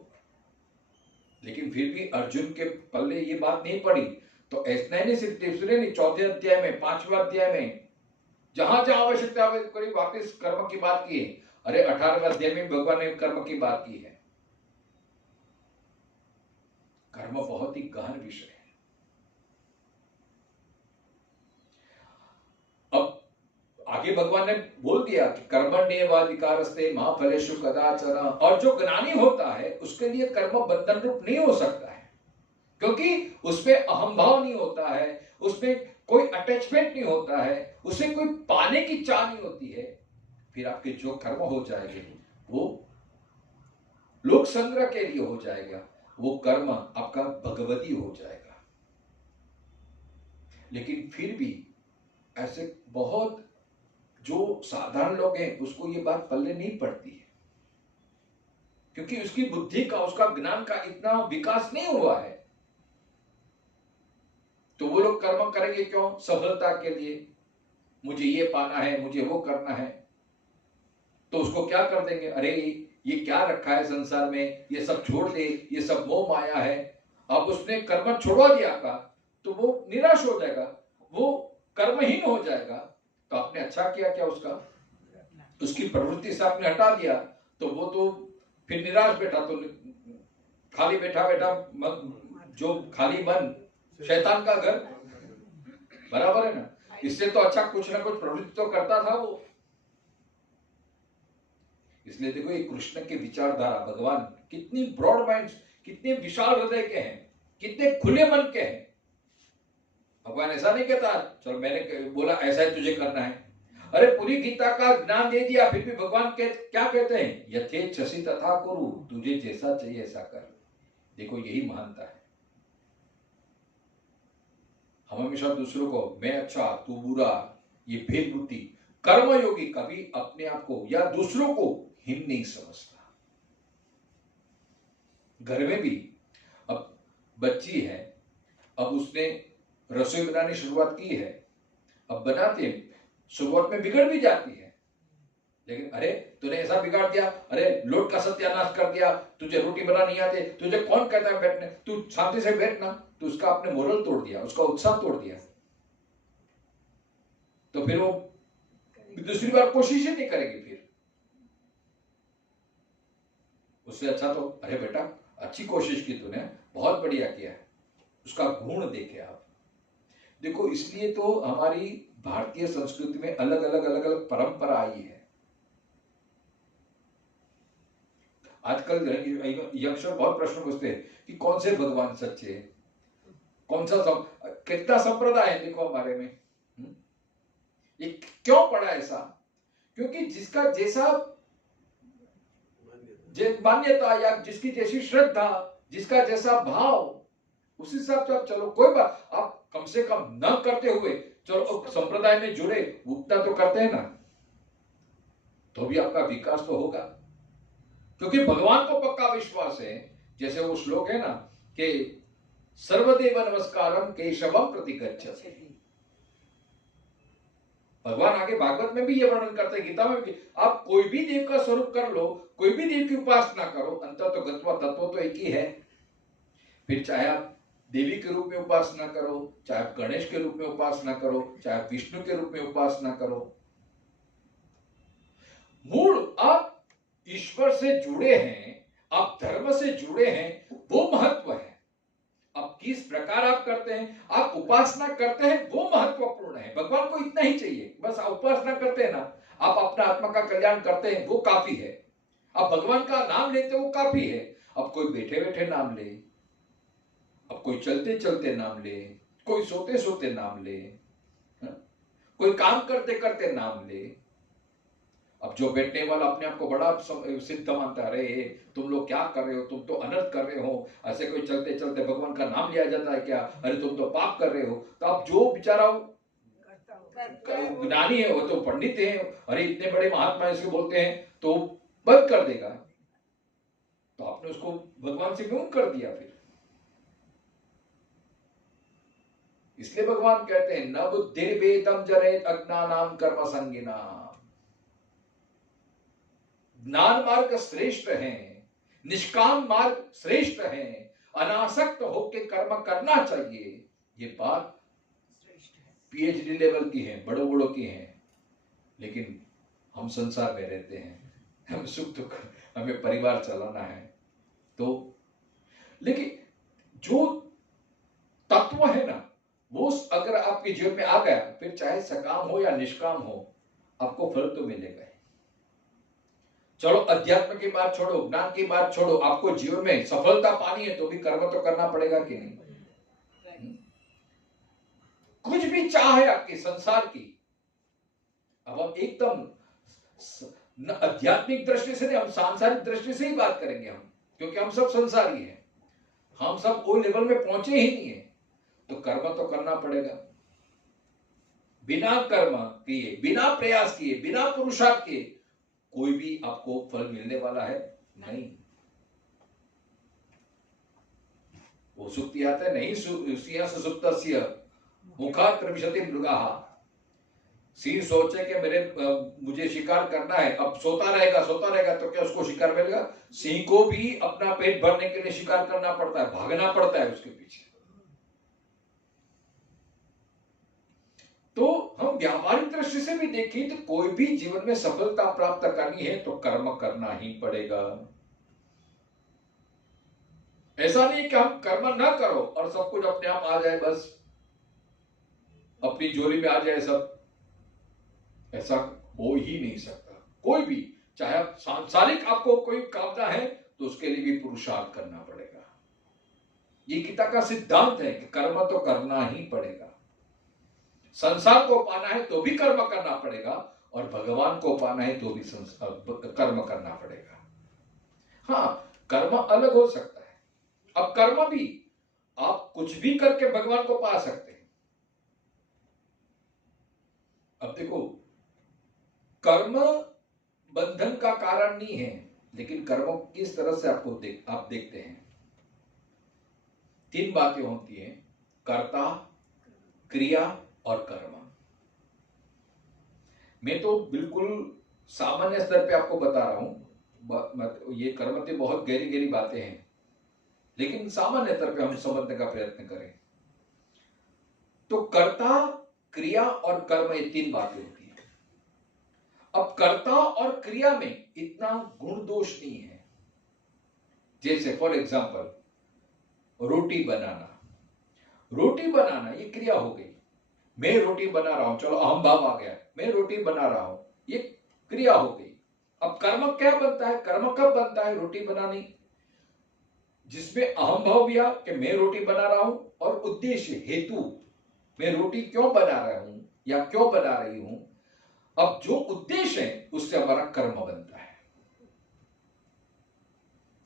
लेकिन फिर भी अर्जुन के पल्ले ये बात नहीं पड़ी, तो ऐसा नहीं, सिर्फ तीसरे नहीं, चौथे अध्याय में, 5वें अध्याय में, जहां जहां आवश्यकता करी वापस कर्म की बात की है। अरे 18वें अध्याय में भगवान ने कर्म की बात की है। कर्म बहुत ही गहन विषय है। अब आगे भगवान ने बोल दिया कि कर्मण्येवाधिकारस्ते मा फलेषु कदाचन, और जो ज्ञानी होता है उसके लिए कर्म बंधन रूप नहीं हो सकता है, क्योंकि उसमें अहंभाव नहीं होता है, उसमें कोई अटैचमेंट नहीं होता है, उसे कोई पाने की चाह नहीं होती है। फिर आपके जो कर्म हो जाएंगे वो लोक संग्रह के लिए हो जाएगा, वो कर्म आपका भगवती हो जाएगा। लेकिन फिर भी ऐसे बहुत जो साधारण लोग हैं उसको ये बात पल्ले नहीं पड़ती है, क्योंकि उसकी बुद्धि का, उसका ज्ञान का इतना विकास नहीं हुआ है। तो वो लोग कर्म करेंगे क्यों, सफलता के लिए, मुझे ये पाना है, मुझे वो करना है। तो उसको क्या कर देंगे, अरे ये क्या रखा है संसार में, ये सब छोड़ दे, ये सब मोह माया है। अब उसने कर्म छोड़वा दिया का तो वो निराश हो जाएगा, वो कर्महीन हो जाएगा। तो आपने अच्छा किया क्या, उसकी प्रवृत्ति से आपने हटा दिया, तो वो तो फिर निराश बैठा, तो खाली बैठा बैठा जो खाली मन शैतान का घर, बराबर है ना। इससे तो अच्छा कुछ ना कुछ प्रवृत्ति तो करता था वो। इसलिए देखो ये कृष्ण के विचारधारा, भगवान कितनी ब्रॉड माइंड, कितने विशाल हृदय के हैं, कितने खुले मन के हैं। भगवान ऐसा नहीं कहता चलो मैंने बोला ऐसा ही तुझे करना है। अरे पूरी गीता का ज्ञान दे दिया, फिर भी भगवान क्या कहते हैं, यथेच्छसि तथा कुरु, तुझे जैसा चाहिए ऐसा कर। देखो यही महानता है। हम हमेशा दूसरों को मैं अच्छा तू बुरा, ये भेद बुद्धि, कर्मयोगी कभी अपने आप को या दूसरों को हीन नहीं समझता। घर में भी अब बच्ची है, अब उसने रसोई बनाने शुरुआत की है, अब बनाते शुरुआत में बिगड़ भी जाती है, लेकिन अरे तूने ऐसा बिगाड़ दिया, अरे लोट का सत्यानाश कर दिया, तुझे रोटी बनाना नहीं आते, तुझे कौन कहता है बैठने, तू शांति से बैठना, तो उसका आपने मोरल तोड़ दिया, उसका उत्साह तोड़ दिया। तो फिर वो दूसरी बार कोशिश ही नहीं करेगी। फिर उससे अच्छा तो अरे बेटा अच्छी कोशिश की तूने, बहुत बढ़िया किया है, उसका गुण देखे आप। देखो इसलिए तो हमारी भारतीय संस्कृति में अलग अलग परंपरा आई है। आजकल यंगस्टर बहुत प्रश्न पूछते हैं कि कौन से भगवान सच्चे हैं, कौन सा कितना संप्रदाय है देखो हमारे में। ये क्यों पड़ा ऐसा, क्योंकि जिसका जैसा मान्यता या जिसकी जैसी श्रद्धा, जिसका जैसा भाव, उस हिसाब से आप चलो। कोई बात आप कम से कम न करते हुए चलो संप्रदाय में जुड़े, उतना तो करते हैं ना, तो भी आपका विकास तो होगा। क्योंकि भगवान को पक्का विश्वास है, जैसे वो श्लोक है ना कि सर्वदेव नमस्कारम केशवम प्रतिगच्छति। भगवान आगे भागवत में भी ये वर्णन करते हैं, गीता में भी, आप कोई भी देव का स्वरूप कर लो, कोई भी देव की उपासना करो, अंतर तो गत्वा तत्व तो एक ही है। फिर चाहे आप देवी के रूप में उपासना करो, चाहे आप गणेश के रूप में उपासना करो, चाहे आप विष्णु के रूप में उपासना करो, मूल आप ईश्वर से जुड़े हैं, आप धर्म से जुड़े हैं, वो महत्व है। अब किस प्रकार आप करते हैं, आप उपासना करते हैं, वो महत्वपूर्ण है। भगवान को इतना ही चाहिए, बस आप उपासना करते हैं ना, आप अपना आत्मा का कल्याण करते हैं, वो काफी है। आप भगवान का नाम लेते हैं, वो काफी है। अब कोई बैठे बैठे नाम ले, अब कोई चलते चलते नाम ले, कोई सोते सोते नाम ले, कोई काम करते करते नाम ले। अब जो बैठने वाला अपने आप को बड़ा सिद्ध मानता है, अरे तुम लोग क्या कर रहे हो, तुम तो अनर्थ कर रहे हो, ऐसे कोई चलते चलते भगवान का नाम लिया जाता है क्या, अरे तुम तो पाप कर रहे हो। तो अब जो बेचारा ज्ञानी है, वो तो पंडित है, अरे इतने बड़े महात्मा इसको बोलते हैं, तो बंद कर देगा। तो आपने उसको भगवान से क्यों कर दिया फिर? इसलिए भगवान कहते हैं न बुद्धिर्भेदम जनेत अज्ञानाम कर्म संगिनाम। ज्ञान मार्ग श्रेष्ठ है, निष्काम मार्ग श्रेष्ठ है, अनासक्त होकर कर्म करना चाहिए। ये बात पीएचडी लेवल की है, बड़ों बड़ों की है। लेकिन हम संसार में रहते हैं, हम सुख दुख, हमें परिवार चलाना है। तो लेकिन जो तत्व है ना, वो अगर आपके जीवन में आ गया, फिर चाहे सकाम हो या निष्काम हो, आपको फल तो मिलेगा। चलो अध्यात्म की बात छोड़ो, ज्ञान की बात छोड़ो, आपको जीवन में सफलता पानी है तो भी कर्म तो करना पड़ेगा कि नहीं? कुछ भी चाह है आपके संसार की, अब हम एकदम आध्यात्मिक दृष्टि से नहीं, हम सांसारिक दृष्टि से ही बात करेंगे हम, क्योंकि हम सब संसारी हैं, हम सब वो लेवल में पहुंचे ही नहीं है। तो कर्म तो करना पड़ेगा। बिना कर्म किए, बिना प्रयास किए, बिना पुरुषार्थ किए कोई भी आपको फल मिलने वाला है नहीं। वो सुक्ति आता है नहीं, सुप्तस्य मुखात् प्रविशति मृगाः। सिंह सोचे कि मुझे शिकार करना है, अब सोता रहेगा तो क्या उसको शिकार मिलेगा? सिंह को भी अपना पेट भरने के लिए शिकार करना पड़ता है, भागना पड़ता है उसके पीछे। तो हम व्यावहारिक दृष्टि से भी देखें तो कोई भी जीवन में सफलता प्राप्त करनी है तो कर्म करना ही पड़ेगा। ऐसा नहीं कि हम कर्म ना करो और सब कुछ अपने आप आ जाए, बस अपनी झोली में आ जाए सब, ऐसा हो ही नहीं सकता। कोई भी, चाहे सांसारिक आपको कोई कामना है तो उसके लिए भी पुरुषार्थ करना पड़ेगा। ये गीता का सिद्धांत है कि कर्म तो करना ही पड़ेगा। संसार को पाना है तो भी कर्म करना पड़ेगा, और भगवान को पाना है तो भी कर्म करना पड़ेगा। हाँ, कर्म अलग हो सकता है। अब कर्म भी आप कुछ भी करके भगवान को पा सकते हैं। अब देखो, कर्म बंधन का कारण नहीं है, लेकिन कर्म किस तरह से आप देखते हैं। 3 बातें होती हैं, कर्ता, क्रिया और कर्म। मैं तो बिल्कुल सामान्य स्तर पे आपको बता रहा हूं, ये कर्म की बहुत गहरी गहरी बातें हैं, लेकिन सामान्य स्तर पे हम समझने का प्रयत्न करें तो कर्ता, क्रिया और कर्म, ये 3 बातें होती हैं। अब कर्ता और क्रिया में इतना गुण दोष नहीं है। जैसे फॉर एग्जाम्पल रोटी बनाना ये क्रिया हो गई। मैं रोटी बना रहा हूं, चलो अहम भाव आ गया, मैं रोटी बना रहा हूं, ये क्रिया हो गई। अब कर्म क्या बनता है? कर्म कब बनता है? रोटी बनानी, जिसमें अहम भाव भी आ कि मैं रोटी बना रहा हूं, और उद्देश्य हेतु, मैं रोटी क्यों बना रहा हूं या क्यों बना रही हूं। अब जो उद्देश्य है उससे हमारा कर्म बनता है।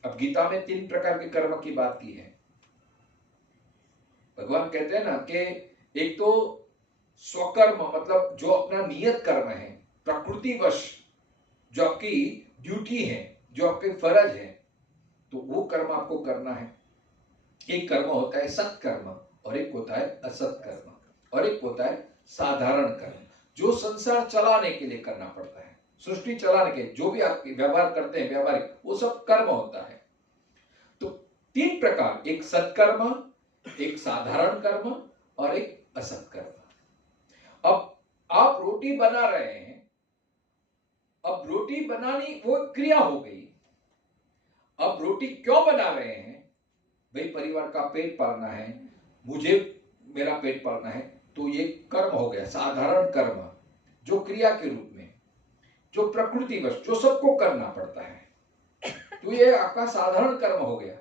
अब गीता में 3 प्रकार के कर्म की बात की है। भगवान कहते हैं ना कि एक तो स्वकर्म, मतलब जो अपना नियत कर्म है, प्रकृतिवश जो आपकी ड्यूटी है, जो आपके फर्ज है, तो वो कर्म आपको करना है। एक कर्म होता है सत्कर्म, और एक होता है असत कर्म, और एक होता है साधारण कर्म, जो संसार चलाने के लिए करना पड़ता है, सृष्टि चलाने के, जो भी आप व्यवहार करते हैं व्यावहारिक, वो सब कर्म होता है। तो 3 प्रकार, एक सत्कर्म, एक साधारण कर्म और एक असत कर्म। अब आप रोटी बना रहे हैं, अब रोटी बनानी वो क्रिया हो गई। अब रोटी क्यों बना रहे हैं? भाई परिवार का पेट पालना है, मुझे मेरा पेट पालना है, तो ये कर्म हो गया, साधारण कर्म, जो क्रिया के रूप में, जो प्रकृतिवश, जो सबको करना पड़ता है, तो ये आपका साधारण कर्म हो गया।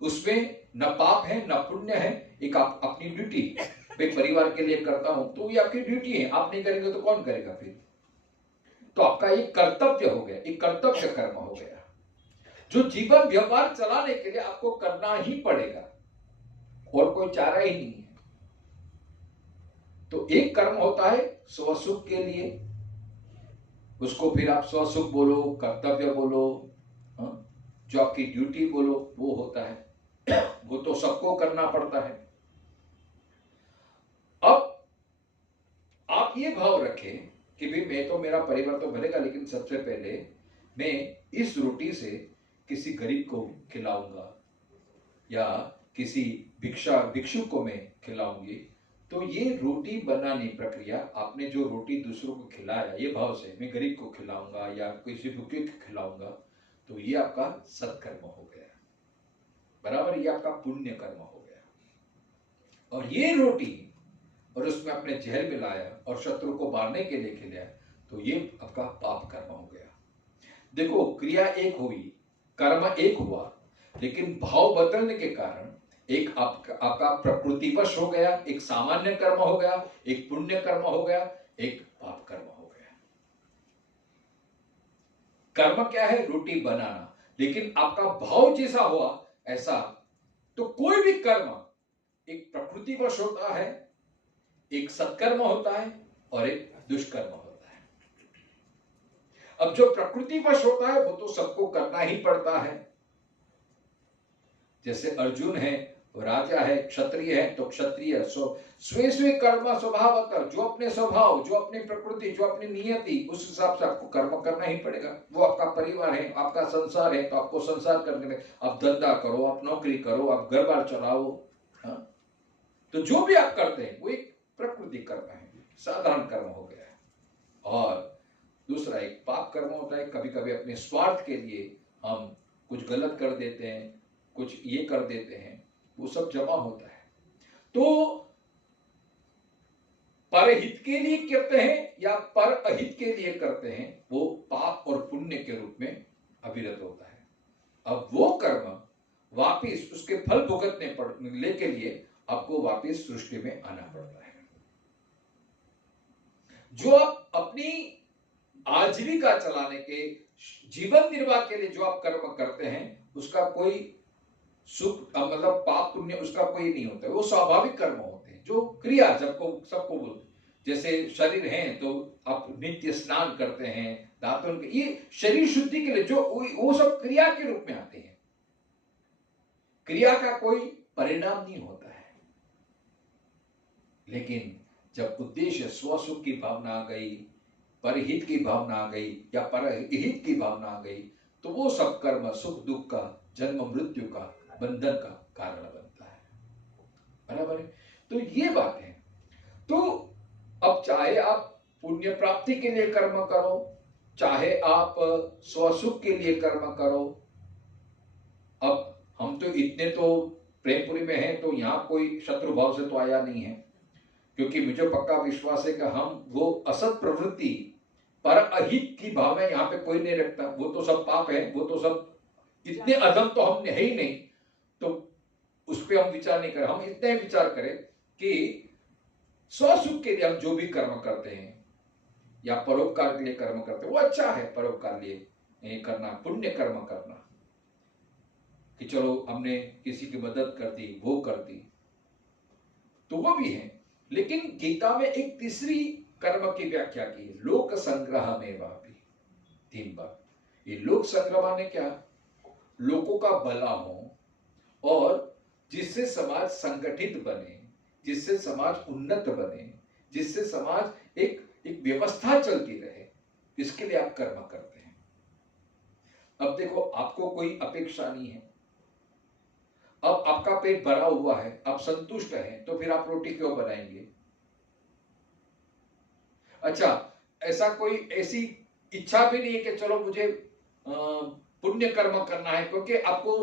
उसमें न पाप है न पुण्य है, एक अपनी ड्यूटी, मैं परिवार के लिए करता हूं तो ये आपकी ड्यूटी है, आप नहीं करेंगे तो कौन करेगा फिर? तो आपका एक कर्तव्य हो गया, एक कर्तव्य कर्म हो गया, जो जीवन व्यवहार चलाने के लिए आपको करना ही पड़ेगा और कोई चारा ही नहीं है। तो एक कर्म होता है स्वसुख के लिए, उसको फिर आप स्वसुख बोलो, कर्तव्य बोलो, जो आपकी ड्यूटी बोलो, वो होता है, वो तो सबको करना पड़ता है। अब आप ये भाव रखें कि भाई मैं तो, मेरा परिवार तो भरेगा, लेकिन सबसे पहले मैं इस रोटी से किसी गरीब को खिलाऊंगा या किसी भिक्षुक को मैं खिलाऊंगी। तो ये रोटी बनाने प्रक्रिया, आपने जो रोटी दूसरों को खिलाया ये भाव से, मैं गरीब को खिलाऊंगा या किसी भूखे को खिलाऊंगा, तो ये आपका सत्कर्म हो गया, बराबर, ये आपका पुण्य कर्म हो गया। और ये रोटी और उसमें आपने जहर मिलाया और शत्रु को मारने के लिए खिलाया, तो ये आपका पाप कर्म हो गया। देखो, क्रिया एक हुई, कर्म एक हुआ, लेकिन भाव बदलने के कारण एक आपका प्रकृतिवश हो गया, एक सामान्य कर्म हो गया, एक पुण्य कर्म हो गया, एक पाप कर्म हो गया। कर्म क्या है? रोटी बनाना, लेकिन आपका भाव जैसा हुआ ऐसा। तो कोई भी कर्म एक प्रकृतिवश होता है, एक सत्कर्म होता है और एक दुष्कर्म होता है। अब जो प्रकृतिवश होता है वो तो सबको करना ही पड़ता है, जैसे अर्जुन है, राजा है, क्षत्रिय है, तो क्षत्रिय स्वे स्वे कर्म स्वभावतः, जो अपने स्वभाव, जो अपनी प्रकृति, जो अपनी नियति, उस हिसाब से आपको कर्म करना ही पड़ेगा। वो आपका परिवार है, आपका संसार है, तो आपको संसार करने में, आप धंधा करो, आप नौकरी करो, आप घर बार चलाओ, तो जो भी आप करते हैं वो एक प्रकृति कर्म है, साधारण कर्म हो गया है। और दूसरा एक पाप कर्म होता है, कभी कभी अपने स्वार्थ के लिए हम कुछ गलत कर देते हैं, कुछ ये कर देते हैं, वो सब जमा होता है। तो परहित के लिए करते हैं या पर अहित के लिए करते हैं, वो पाप और पुण्य के रूप में अभिरत होता है। अब वो कर्म वापिस उसके फल भुगतने के लिए आपको वापिस सृष्टि में आना पड़ता है। जो आप अपनी आजीविका चलाने के, जीवन निर्वाह के लिए जो आप कर्म करते हैं, उसका कोई सुख, मतलब पाप पुण्य उसका कोई नहीं होता है, वो स्वाभाविक कर्म होते हैं, जो क्रिया सबको बोलते, जैसे शरीर है तो आप नित्य स्नान करते हैं, दांतों के, ये शरीर शुद्धि के लिए जो वो सब क्रिया के रूप में आते हैं, क्रिया का कोई परिणाम नहीं होता है। लेकिन जब उद्देश्य स्वसुख की भावना आ गई, परहित की भावना आ गई या परहित की भावना आ गई, तो वो सब कर्म सुख दुख का, जन्म मृत्यु का, बंधन का कारण बनता है, बराबर है। तो ये बात है। तो अब चाहे आप पुण्य प्राप्ति के लिए कर्म करो, चाहे आप स्वसुख के लिए कर्म करो। अब हम तो इतने तो प्रेमपुरी में हैं, तो यहाँ कोई शत्रु भाव से तो आया नहीं है, क्योंकि मुझे पक्का विश्वास है कि हम वो असत प्रवृत्ति, पर अहित की भावना यहाँ पे कोई नहीं रखता, वो तो सब पाप है, वो तो सब, इतने अधम तो हम है ही नहीं, तो उस पर हम विचार नहीं करें। हम इतना ही विचार करें कि स्वसुख के लिए हम जो भी कर्म करते हैं या परोपकार के लिए कर्म करते हैं, वो अच्छा है, परोपकार लिए करना, पुण्य कर्म करना, कि चलो हमने किसी की मदद कर दी, वो कर दी, तो वो भी है। लेकिन गीता में एक तीसरी कर्म की व्याख्या की है, लोक संग्रह में वापी, 3 बार। ये लोक संग्रह माने क्या? लोगों का भला हो और जिससे समाज संगठित बने, जिससे समाज उन्नत बने, जिससे समाज एक व्यवस्था चलती रहे, इसके लिए आप कर्म करते हैं। अब देखो, आपको कोई अपेक्षा नहीं है, अब आपका पेट भरा हुआ है, आप संतुष्ट हैं, तो फिर आप रोटी क्यों बनाएंगे? अच्छा, ऐसा कोई ऐसी इच्छा भी नहीं है कि चलो मुझे पुण्य कर्म करना है, क्योंकि आपको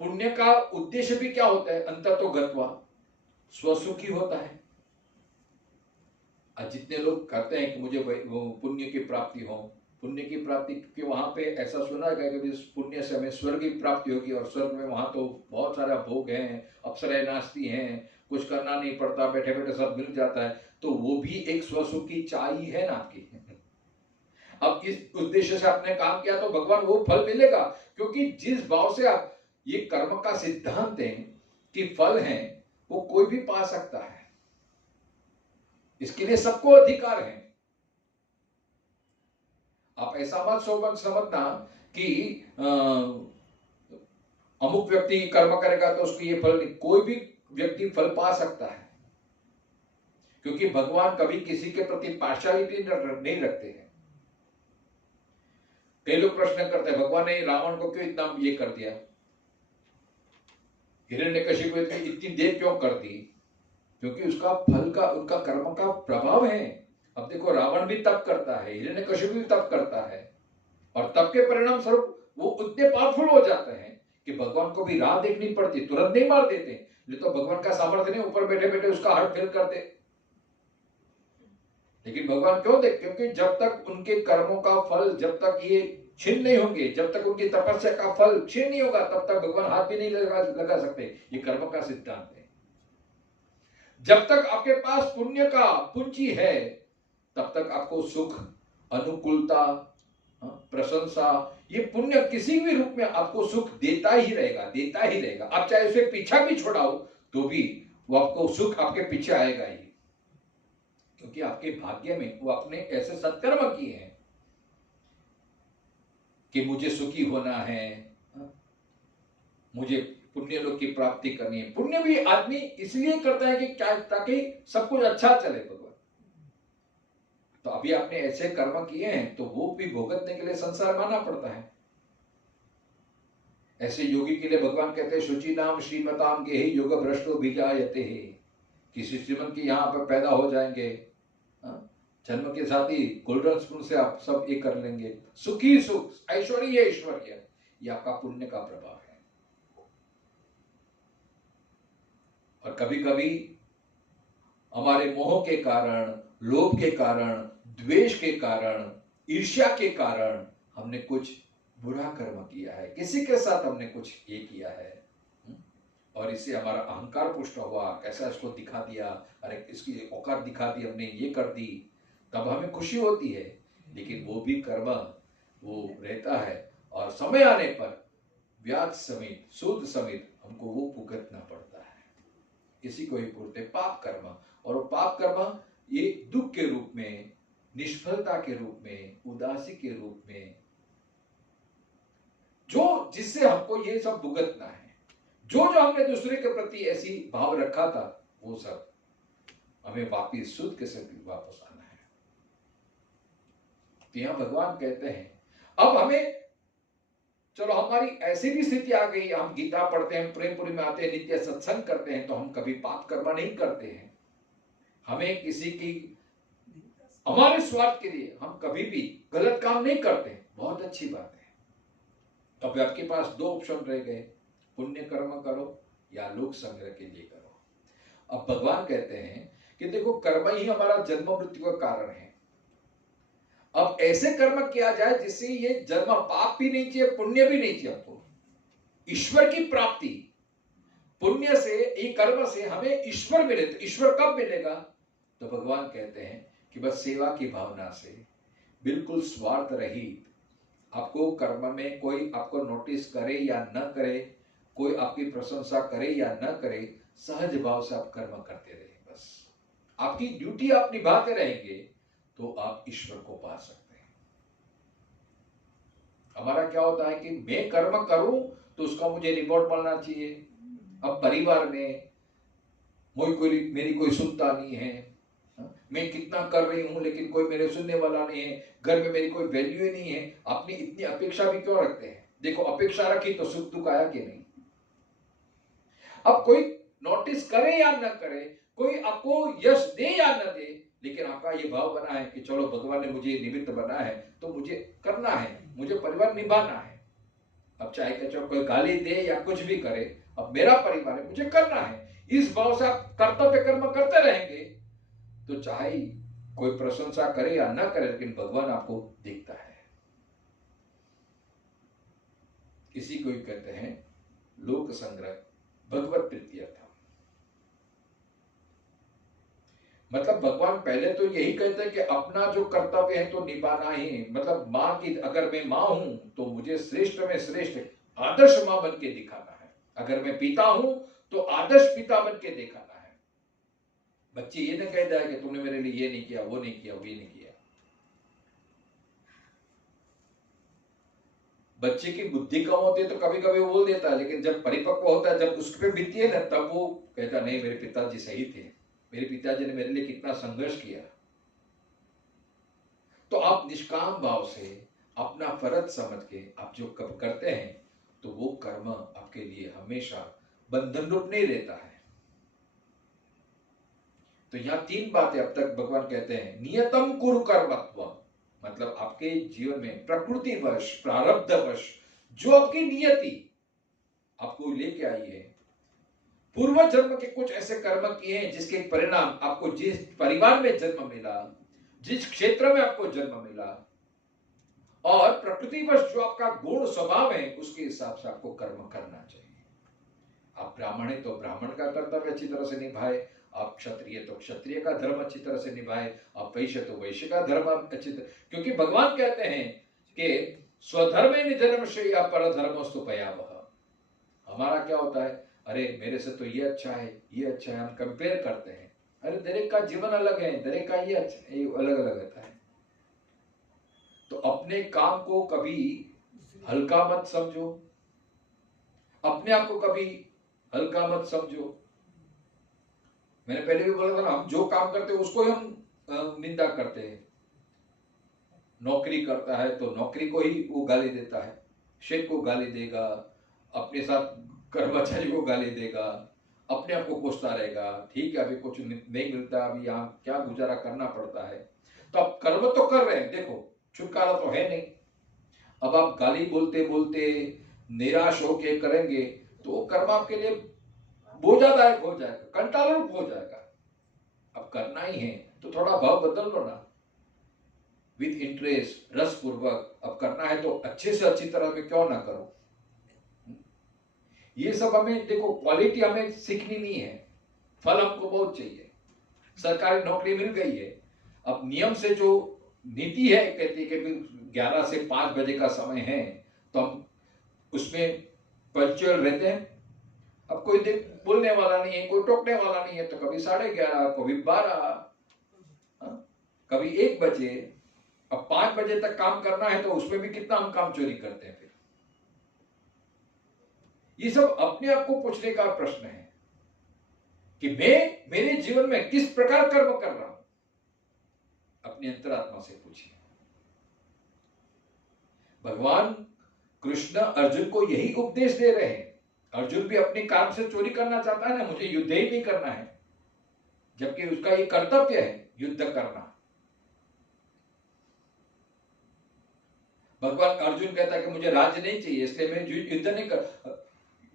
पुण्य का उद्देश्य भी क्या होता है, अंततो गत्वा स्वसुखी होता है। आज जितने लोग कहते हैं कि मुझे वो पुण्य की प्राप्ति हो, पुण्य की प्राप्ति, क्योंकि वहां पे ऐसा सुना गया कि इस पुण्य से हमें स्वर्ग की प्राप्ति होगी, और स्वर्ग में वहां तो बहुत सारा भोग है, अप्सराएं नाचती हैं, कुछ करना नहीं पड़ता, बैठे बैठे सब मिल जाता है। तो वो भी एक स्वसुख की चाह ही है ना आपकी। अब इस उद्देश्य से आपने काम किया तो भगवान वो फल मिलेगा, क्योंकि जिस भाव से आप, ये कर्म का सिद्धांत है कि फल है वो कोई भी पा सकता है, इसके लिए सबको अधिकार है। आप ऐसा मत समझना कि अमुक व्यक्ति कर्म करेगा तो उसको ये फल नहीं, कोई भी व्यक्ति फल पा सकता है, क्योंकि भगवान कभी किसी के प्रति पार्शियलिटी नहीं रखते हैं। कई लोग प्रश्न करते हैं भगवान ने रावण को क्यों इतना ये कर दिया, हिरण्यकशिपु को इतनी देर क्यों कर दी, क्योंकि उसका फल का, उनका कर्म का प्रभाव है। अब देखो रावण भी तप करता है, हिरण्यकशिपु भी तप करता है, और तप के परिणाम स्वरूप वो उतने पावरफुल हो जाते हैं कि भगवान को भी राह देखनी पड़ती, तुरंत नहीं मार देते, नहीं तो भगवान का सामर्थ्य नहीं, ऊपर बैठे बैठे उसका हार्ट फेल कर दे। लेकिन भगवान क्यों देख, क्योंकि जब तक उनके कर्मों का फल, जब तक ये छिन्न नहीं होंगे, जब तक उनकी तपस्या का फल छिन्न नहीं होगा, तब तक भगवान हाथ भी नहीं लगा सकते। ये कर्म का सिद्धांत है। जब तक आपके पास पुण्य का पूंजी है, तब तक आपको सुख, अनुकूलता, प्रशंसा, ये पुण्य किसी भी रूप में आपको सुख देता ही रहेगा, देता ही रहेगा। आप चाहे उसे पीछा भी छोड़ाओ तो भी वो आपको सुख आपके पीछे आएगा ही, क्योंकि आपके भाग्य में वो आपने ऐसे सत्कर्म किए हैं कि मुझे सुखी होना है, मुझे पुण्य लोक की प्राप्ति करनी है। पुण्य भी आदमी इसलिए करता है कि क्या, ताकि सब कुछ अच्छा चले भगवान। तो अभी आपने ऐसे कर्म किए हैं तो वो भी भुगतने के लिए संसार माना पड़ता है। ऐसे योगी के लिए भगवान कहते हैं शुचि नाम श्रीमताम गेहि योग भ्रष्टो विजायते है, किसी श्रीमंत के यहाँ पर पैदा हो जाएंगे, जन्म के साथ ही गोल्डन स्पून से आप सब ये कर लेंगे, सुखी सुख, ऐश्वर्य ऐश्वर्य, ये आपका पुण्य का प्रभाव है। और कभी कभी हमारे मोह के कारण, लोभ के कारण, द्वेष के कारण, ईर्ष्या के कारण हमने कुछ बुरा कर्म किया है, किसी के साथ हमने कुछ ये किया है, और इससे हमारा अहंकार पुष्ट हुआ, कैसा इसको दिखा दिया, अरे इसकी औकात दिखा दी, हमने ये कर दी, तब हमें खुशी होती है। लेकिन वो भी कर्म वो रहता है, और समय आने पर ब्याज समेत, सूद समेत हमको वो भुगतना पड़ता है। इसी को ही बोलते पाप कर्म। और वो पाप कर्म ये दुख के रूप में, निष्फलता के रूप में, उदासी के रूप में, जो जिससे हमको ये सब भुगतना है, जो जो हमने दूसरे के प्रति ऐसी भाव रखा था, वो सब हमें वापिस शुद्ध के साथ वापस आना है। तो यहां भगवान कहते हैं अब हमें, चलो हमारी ऐसी भी स्थिति आ गई, हम गीता पढ़ते हैं, प्रेमपुरी में आते हैं, नित्य सत्संग करते हैं, तो हम कभी पाप कर्म नहीं करते हैं। हमें किसी की, हमारे स्वार्थ के लिए हम कभी भी गलत काम नहीं करते, बहुत अच्छी बात है। अब आपके पास दो ऑप्शन रह गए, पुण्य कर्म करो या लोक संग्रह के लिए करो। अब भगवान कहते हैं कि देखो कर्म ही हमारा जन्म मृत्यु का कारण है। अब ऐसे कर्म किया जाए जिससे ये जन्म, पाप भी नहीं चाहिए, पुण्य भी नहीं चाहिए, आपको ईश्वर की प्राप्ति, पुण्य से, ये कर्म से हमें ईश्वर मिले। तो ईश्वर कब मिलेगा? तो भगवान कहते हैं कि बस सेवा की भावना से, बिल्कुल स्वार्थ रहित, आपको कर्म में कोई आपको नोटिस करे या न करे, कोई आपकी प्रशंसा करे या न करे, सहज भाव से आप कर्म करते रहे, बस आपकी ड्यूटी आप निभाते रहेंगे तो आप ईश्वर को पा सकते हैं। हमारा क्या होता है कि मैं कर्म करूं तो उसका मुझे रिवॉर्ड मिलना चाहिए। अब परिवार में मेरी कोई सुनता नहीं है, मैं कितना कर रही हूं लेकिन कोई मेरे सुनने वाला नहीं है, घर में मेरी कोई वैल्यू ही नहीं है, अपनी इतनी अपेक्षा भी क्यों रखते हैं? देखो अपेक्षा रखी तो सुख दुख आया कि नहीं। अब कोई नोटिस करे या न करे, कोई आपको यश दे या न दे, लेकिन आपका ये भाव बना है कि चलो भगवान ने मुझे निमित्त बना है तो मुझे करना है, मुझे परिवार निभाना है। अब चाहे कि कोई गाली दे या कुछ भी करे, अब मेरा परिवार है, मुझे करना है। इस भाव से आप कर्तव्य कर्म करते रहेंगे तो चाहे कोई प्रशंसा करे या ना करे, लेकिन भगवान आपको दिखता है। इसी को ही कहते हैं लोक संग्रह भगवत प्रीत्यर्थम। मतलब भगवान पहले तो यही कहते हैं कि अपना जो कर्तव्य है तो निभाना ही, मतलब माँ की, अगर मैं माँ हूं तो मुझे श्रेष्ठ में श्रेष्ठ आदर्श माँ बन के दिखाना है। अगर मैं पिता हूं तो आदर्श पिता बन के दिखाना है। बच्चे ये ना कह जाए कि तुमने मेरे लिए ये नहीं किया, वो नहीं किया, वो ये नहीं किया। बच्चे की बुद्धि कम होती है तो कभी कभी वो बोल देता है, लेकिन जब परिपक्व होता है, जब उस पर बीती है ना, तब वो कहता नहीं मेरे पिताजी सही थे, मेरे पिताजी ने मेरे लिए कितना संघर्ष किया। तो आप निष्काम भाव से अपना फर्ज समझ के आप जो कब करते हैं तो वो कर्म आपके लिए हमेशा बंधन रूप नहीं लेता है। तो यहां 3 बातें अब तक भगवान कहते हैं। नियतम कुरु कर्मत्व, मतलब आपके जीवन में प्रकृतिवश प्रारब्धवश जो आपकी नियति आपको लेके आई है, पूर्व जन्म के कुछ ऐसे कर्म किए हैं जिसके परिणाम आपको जिस परिवार में जन्म मिला, जिस क्षेत्र में आपको जन्म मिला, और प्रकृतिवश जो आपका गुण स्वभाव है उसके हिसाब से आपको कर्म करना चाहिए। आप ब्राह्मण है तो ब्राह्मण का कर्तव्य अच्छी तरह से निभाए, आप क्षत्रिय तो क्षत्रिय का धर्म अच्छी तरह से निभाए, आप वैश्य तो वैश्य का धर्म अच्छी तरह, क्योंकि भगवान कहते हैं कि स्वधर्मे निजन्म से या पर धर्मस्तु भयावह। हमारा क्या होता है, अरे मेरे से तो ये अच्छा है, ये अच्छा है, हम कंपेयर करते हैं। अरे दरेक का जीवन अलग है, दरेक का ये अच्छा, ये अलग अलग रहता है। तो अपने काम को कभी हल्का मत समझो, अपने आप को कभी हल्का मत समझो। मैंने पहले भी बोला था ना, हम जो काम करते हैं उसको ही हम निंदा करते हैं। नौकरी करता है तो नौकरी को ही वो गाली देता है, शेख को गाली देगा, अपने साथ कर्मचारी को गाली देगा, अपने आप को कोसता रहेगा। ठीक है, अभी कुछ नहीं मिलता, अभी यहाँ क्या गुजारा करना पड़ता है। तो आप कर्म तो कर रहे हैं, देखो छुटकारा तो है नहीं। अब आप गाली बोलते बोलते निराश होके करेंगे तो वो कर्म आपके लिए बोझदायक हो जाएगा, कंटालरूप हो जाएगा। अब करना ही है तो थोड़ा भाव बदल लो ना, विथ इंटरेस्ट, रस पूर्वक। अब करना है तो अच्छे से अच्छी तरह में क्यों ना करो। ये सब हमें देखो, क्वालिटी हमें सीखनी नहीं है, फल हमको बहुत चाहिए। सरकारी नौकरी मिल गई है, अब नियम से जो नीति है कहती है कि 11 से 5 बजे का समय है तो हम उसमें पंक्चुअल रहते हैं। अब कोई बोलने वाला नहीं है, कोई टोकने वाला नहीं है, तो कभी 11:30, कभी 12, कभी 1 बजे। अब 5 बजे तक काम करना है तो उसमें भी कितना हम काम चोरी करते हैं। फिर ये सब अपने आप को पूछने का प्रश्न है कि मैं मेरे जीवन में किस प्रकार कर्म कर रहा हूं। अपनी अंतरात्मा से पूछिए। भगवान कृष्ण अर्जुन को यही उपदेश दे रहे हैं। अर्जुन भी अपने काम से चोरी करना चाहता है ना, मुझे युद्ध ही नहीं करना है, जबकि उसका ये कर्तव्य है युद्ध करना। भगवान अर्जुन कहता है कि मुझे राज्य नहीं चाहिए, इसलिए मैं युद्ध नहीं कर।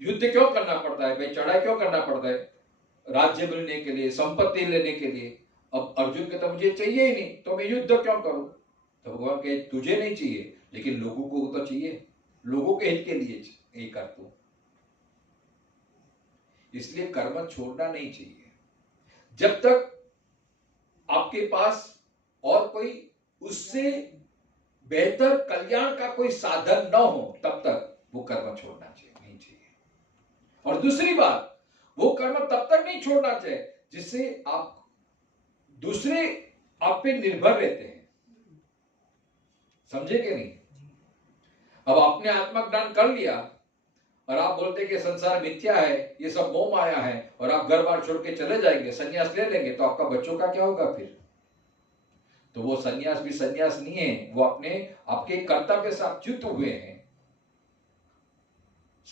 युद्ध क्यों करना पड़ता है भाई, चढ़ाई क्यों करना पड़ता है? राज्य मिलने के लिए, संपत्ति लेने के लिए। अब अर्जुन कहता मुझे चाहिए ही नहीं तो मैं युद्ध क्यों करूं? तो भगवान कहे तुझे नहीं चाहिए लेकिन लोगों को तो चाहिए, लोगों के हित के लिए ये कर तू। इसलिए कर्म छोड़ना नहीं चाहिए। जब तक आपके पास और कोई उससे बेहतर कल्याण का कोई साधन न हो तब तक वो कर्म छोड़ना नहीं चाहिए। और दूसरी बात, वो कर्म तब तक नहीं छोड़ना चाहिए जिससे आप दूसरे आप पे निर्भर रहते हैं। समझे कि नहीं? अब आपने आत्मज्ञान कर लिया और आप बोलते कि संसार मिथ्या है, ये सब मोह माया है, और आप घर बार छोड़ के चले जाएंगे, संन्यास ले लेंगे, तो आपका बच्चों का क्या होगा फिर? तो वो संन्यास भी संन्यास नहीं है, वो अपने आपके कर्तव्य से आप च्युत हुए हैं।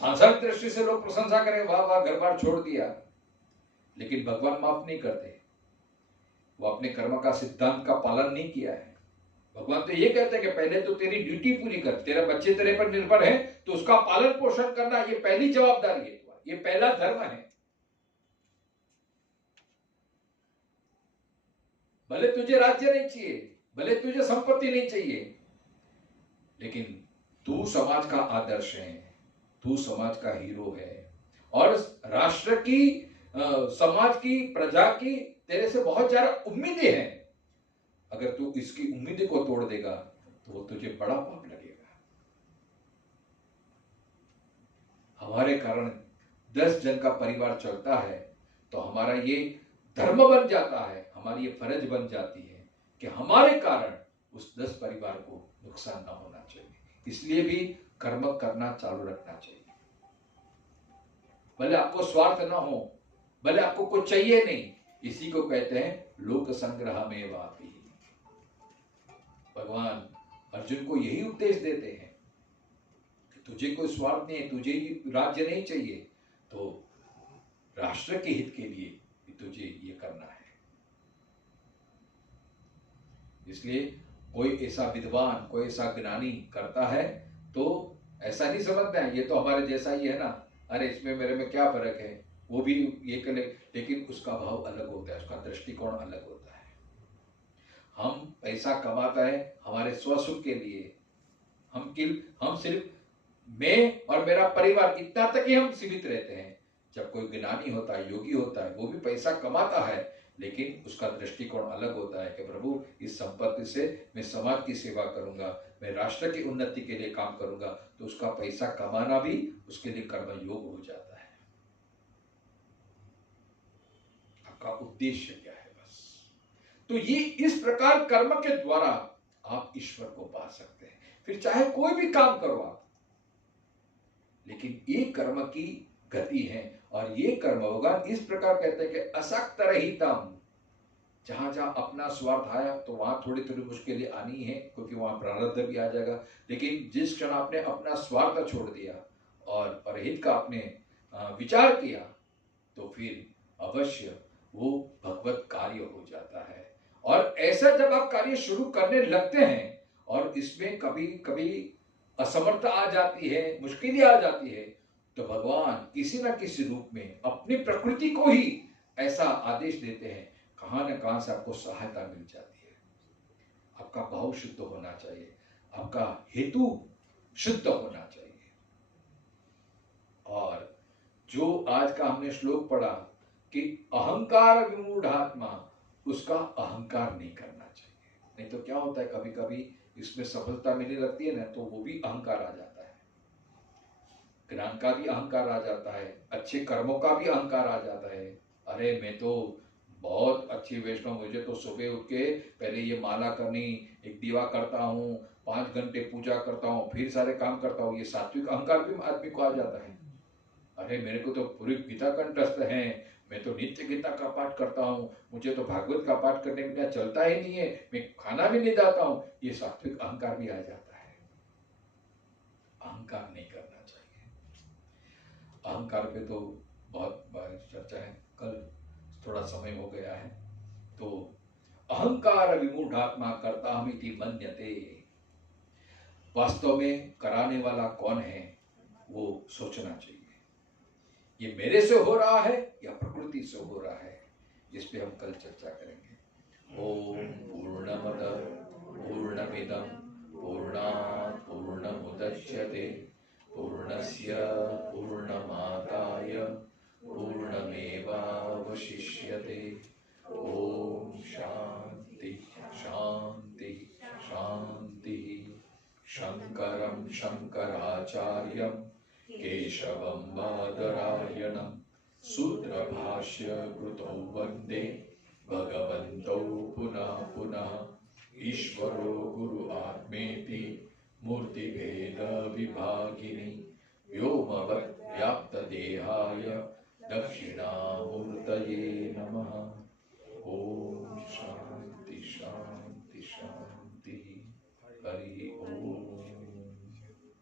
सांसारिक दृष्टि से लोग प्रशंसा करें, वाह वाह घर बार छोड़ दिया, लेकिन भगवान माफ नहीं करते। वो अपने कर्म का सिद्धांत का पालन नहीं किया है। भगवान तो ये कहते हैं कि पहले तो तेरी ड्यूटी पूरी कर, तेरा बच्चे तेरे पर निर्भर है तो उसका पालन पोषण करना ये पहली जवाबदारी है, ये पहला धर्म है। भले तुझे राज्य नहीं चाहिए, भले तुझे संपत्ति नहीं चाहिए, लेकिन तू समाज का आदर्श है, तू समाज का हीरो है और राष्ट्र की, समाज की, प्रजा की तेरे से बहुत ज्यादा उम्मीदें हैं। अगर तू इसकी उम्मीद को तोड़ देगा तो वो तुझे बड़ा पाप लगेगा। हमारे कारण 10 जन का परिवार चलता है तो हमारा ये धर्म बन जाता है, हमारी ये फर्ज बन जाती है कि हमारे कारण उस 10 परिवार को नुकसान ना होना चाहिए। इसलिए भी कर्म करना चालू रखना चाहिए। भले आपको स्वार्थ ना हो, भले आपको कुछ चाहिए नहीं, इसी को कहते हैं लोक संग्रह में वापी। भगवान अर्जुन को यही उपदेश देते हैं कि तुझे कोई स्वार्थ नहीं है, तुझे राज्य नहीं चाहिए, तो राष्ट्र के हित के लिए तुझे ये करना है। इसलिए कोई ऐसा विद्वान, कोई ऐसा ज्ञानी करता है तो ऐसा नहीं समझना है ये तो हमारे जैसा ही है ना, अरे इसमें मेरे में क्या फर्क है, वो भी ये करे, लेकिन उसका भाव अलग होता है, उसका दृष्टिकोण अलग होता है। हम पैसा कमाता है हमारे स्वसुख के लिए, हम सिर्फ मैं और मेरा परिवार इतना तक ही हम सीमित रहते हैं। जब कोई ज्ञानी होता है, योगी होता है, वो भी पैसा कमाता है, लेकिन उसका दृष्टिकोण अलग होता है कि प्रभु इस संपत्ति से मैं समाज की सेवा करूंगा, मैं राष्ट्र की उन्नति के लिए काम करूंगा, तो उसका पैसा कमाना भी उसके लिए कर्म योग हो जाता है। आपका उद्देश्य क्या है, बस। तो ये इस प्रकार कर्म के द्वारा आप ईश्वर को पा सकते हैं। फिर चाहे कोई भी काम करो आप, लेकिन ये कर्म की गति है और ये कर्म भगवान इस प्रकार कहते हैं कि असक्त रहितम। जहां जहां अपना स्वार्थ आया तो वहां थोड़ी थोड़ी मुश्किलें आनी है, क्योंकि वहां प्रारब्ध भी आ जाएगा। लेकिन जिस क्षण आपने अपना स्वार्थ छोड़ दिया और परहित का आपने विचार किया, तो फिर अवश्य वो भगवत कार्य हो जाता है। और ऐसा जब आप कार्य शुरू करने लगते हैं और इसमें कभी कभी असमर्थता आ जाती है, मुश्किलें आ जाती है, तो भगवान किसी न किसी रूप में अपनी प्रकृति को ही ऐसा आदेश देते हैं, कहां न कहां से आपको सहायता मिल जाती है। आपका भाव शुद्ध होना चाहिए, आपका हेतु शुद्ध होना चाहिए। और जो आज का हमने श्लोक पढ़ा कि अहंकार विमूढ़ात्मा, उसका अहंकार नहीं करना चाहिए। नहीं तो क्या होता है, कभी कभी इसमें सफलता मिलने लगती है ना, तो वो भी अहंकार आ जाता है, ज्ञान का भी अहंकार आ जाता है, अच्छे कर्मों का भी अहंकार आ जाता है। अरे मैं तो बहुत अच्छी वैष्णव, मुझे तो सुबह उठ के पहले ये माला करनी, एक दीवा करता हूँ, 5 घंटे पूजा करता हूँ, फिर सारे काम करता हूँ, ये सात्विक अहंकार भी आदमी को आ जाता है। अरे मेरे को तो पूरी गीता कंठस्थ है, मैं तो नित्य गीता का पाठ करता हूँ, मुझे तो भागवत का पाठ करने में बिना चलता ही नहीं है, मैं खाना भी नहीं जाता हूँ, ये सात्विक अहंकार भी आ जाता है। अहंकार नहीं करना चाहिए। अहंकार पे तो बहुत बार चर्चा है, कल थोड़ा समय हो गया है। तो अहंकार विमूढ़ात्मा कर्ताहमिति मन्यते, वास्तव में कराने वाला कौन है वो सोचना चाहिए। ये मेरे से हो रहा है या प्रकृति से हो रहा है, इस पे हम कल चर्चा करेंगे। ओम पूर्णमद पूर्णमिदं पूर्णात् पूर्णमुदच्यते पूर्णस्य पूर्णमादाय पूर्णमेवावशिष्यते। ओम शांति शांति शांति। शंकरं शंकराचार्यं केशवं बादरायणं सूत्रभाष्य कृतौ वन्दे भगवन्तौ पुनः पुनः। ईश्वरो गुरु आत्मेति मूर्तिभेद विभागिनी व्योमवत् व्याप्तदेहाय दक्षिणामूर्तये नमः।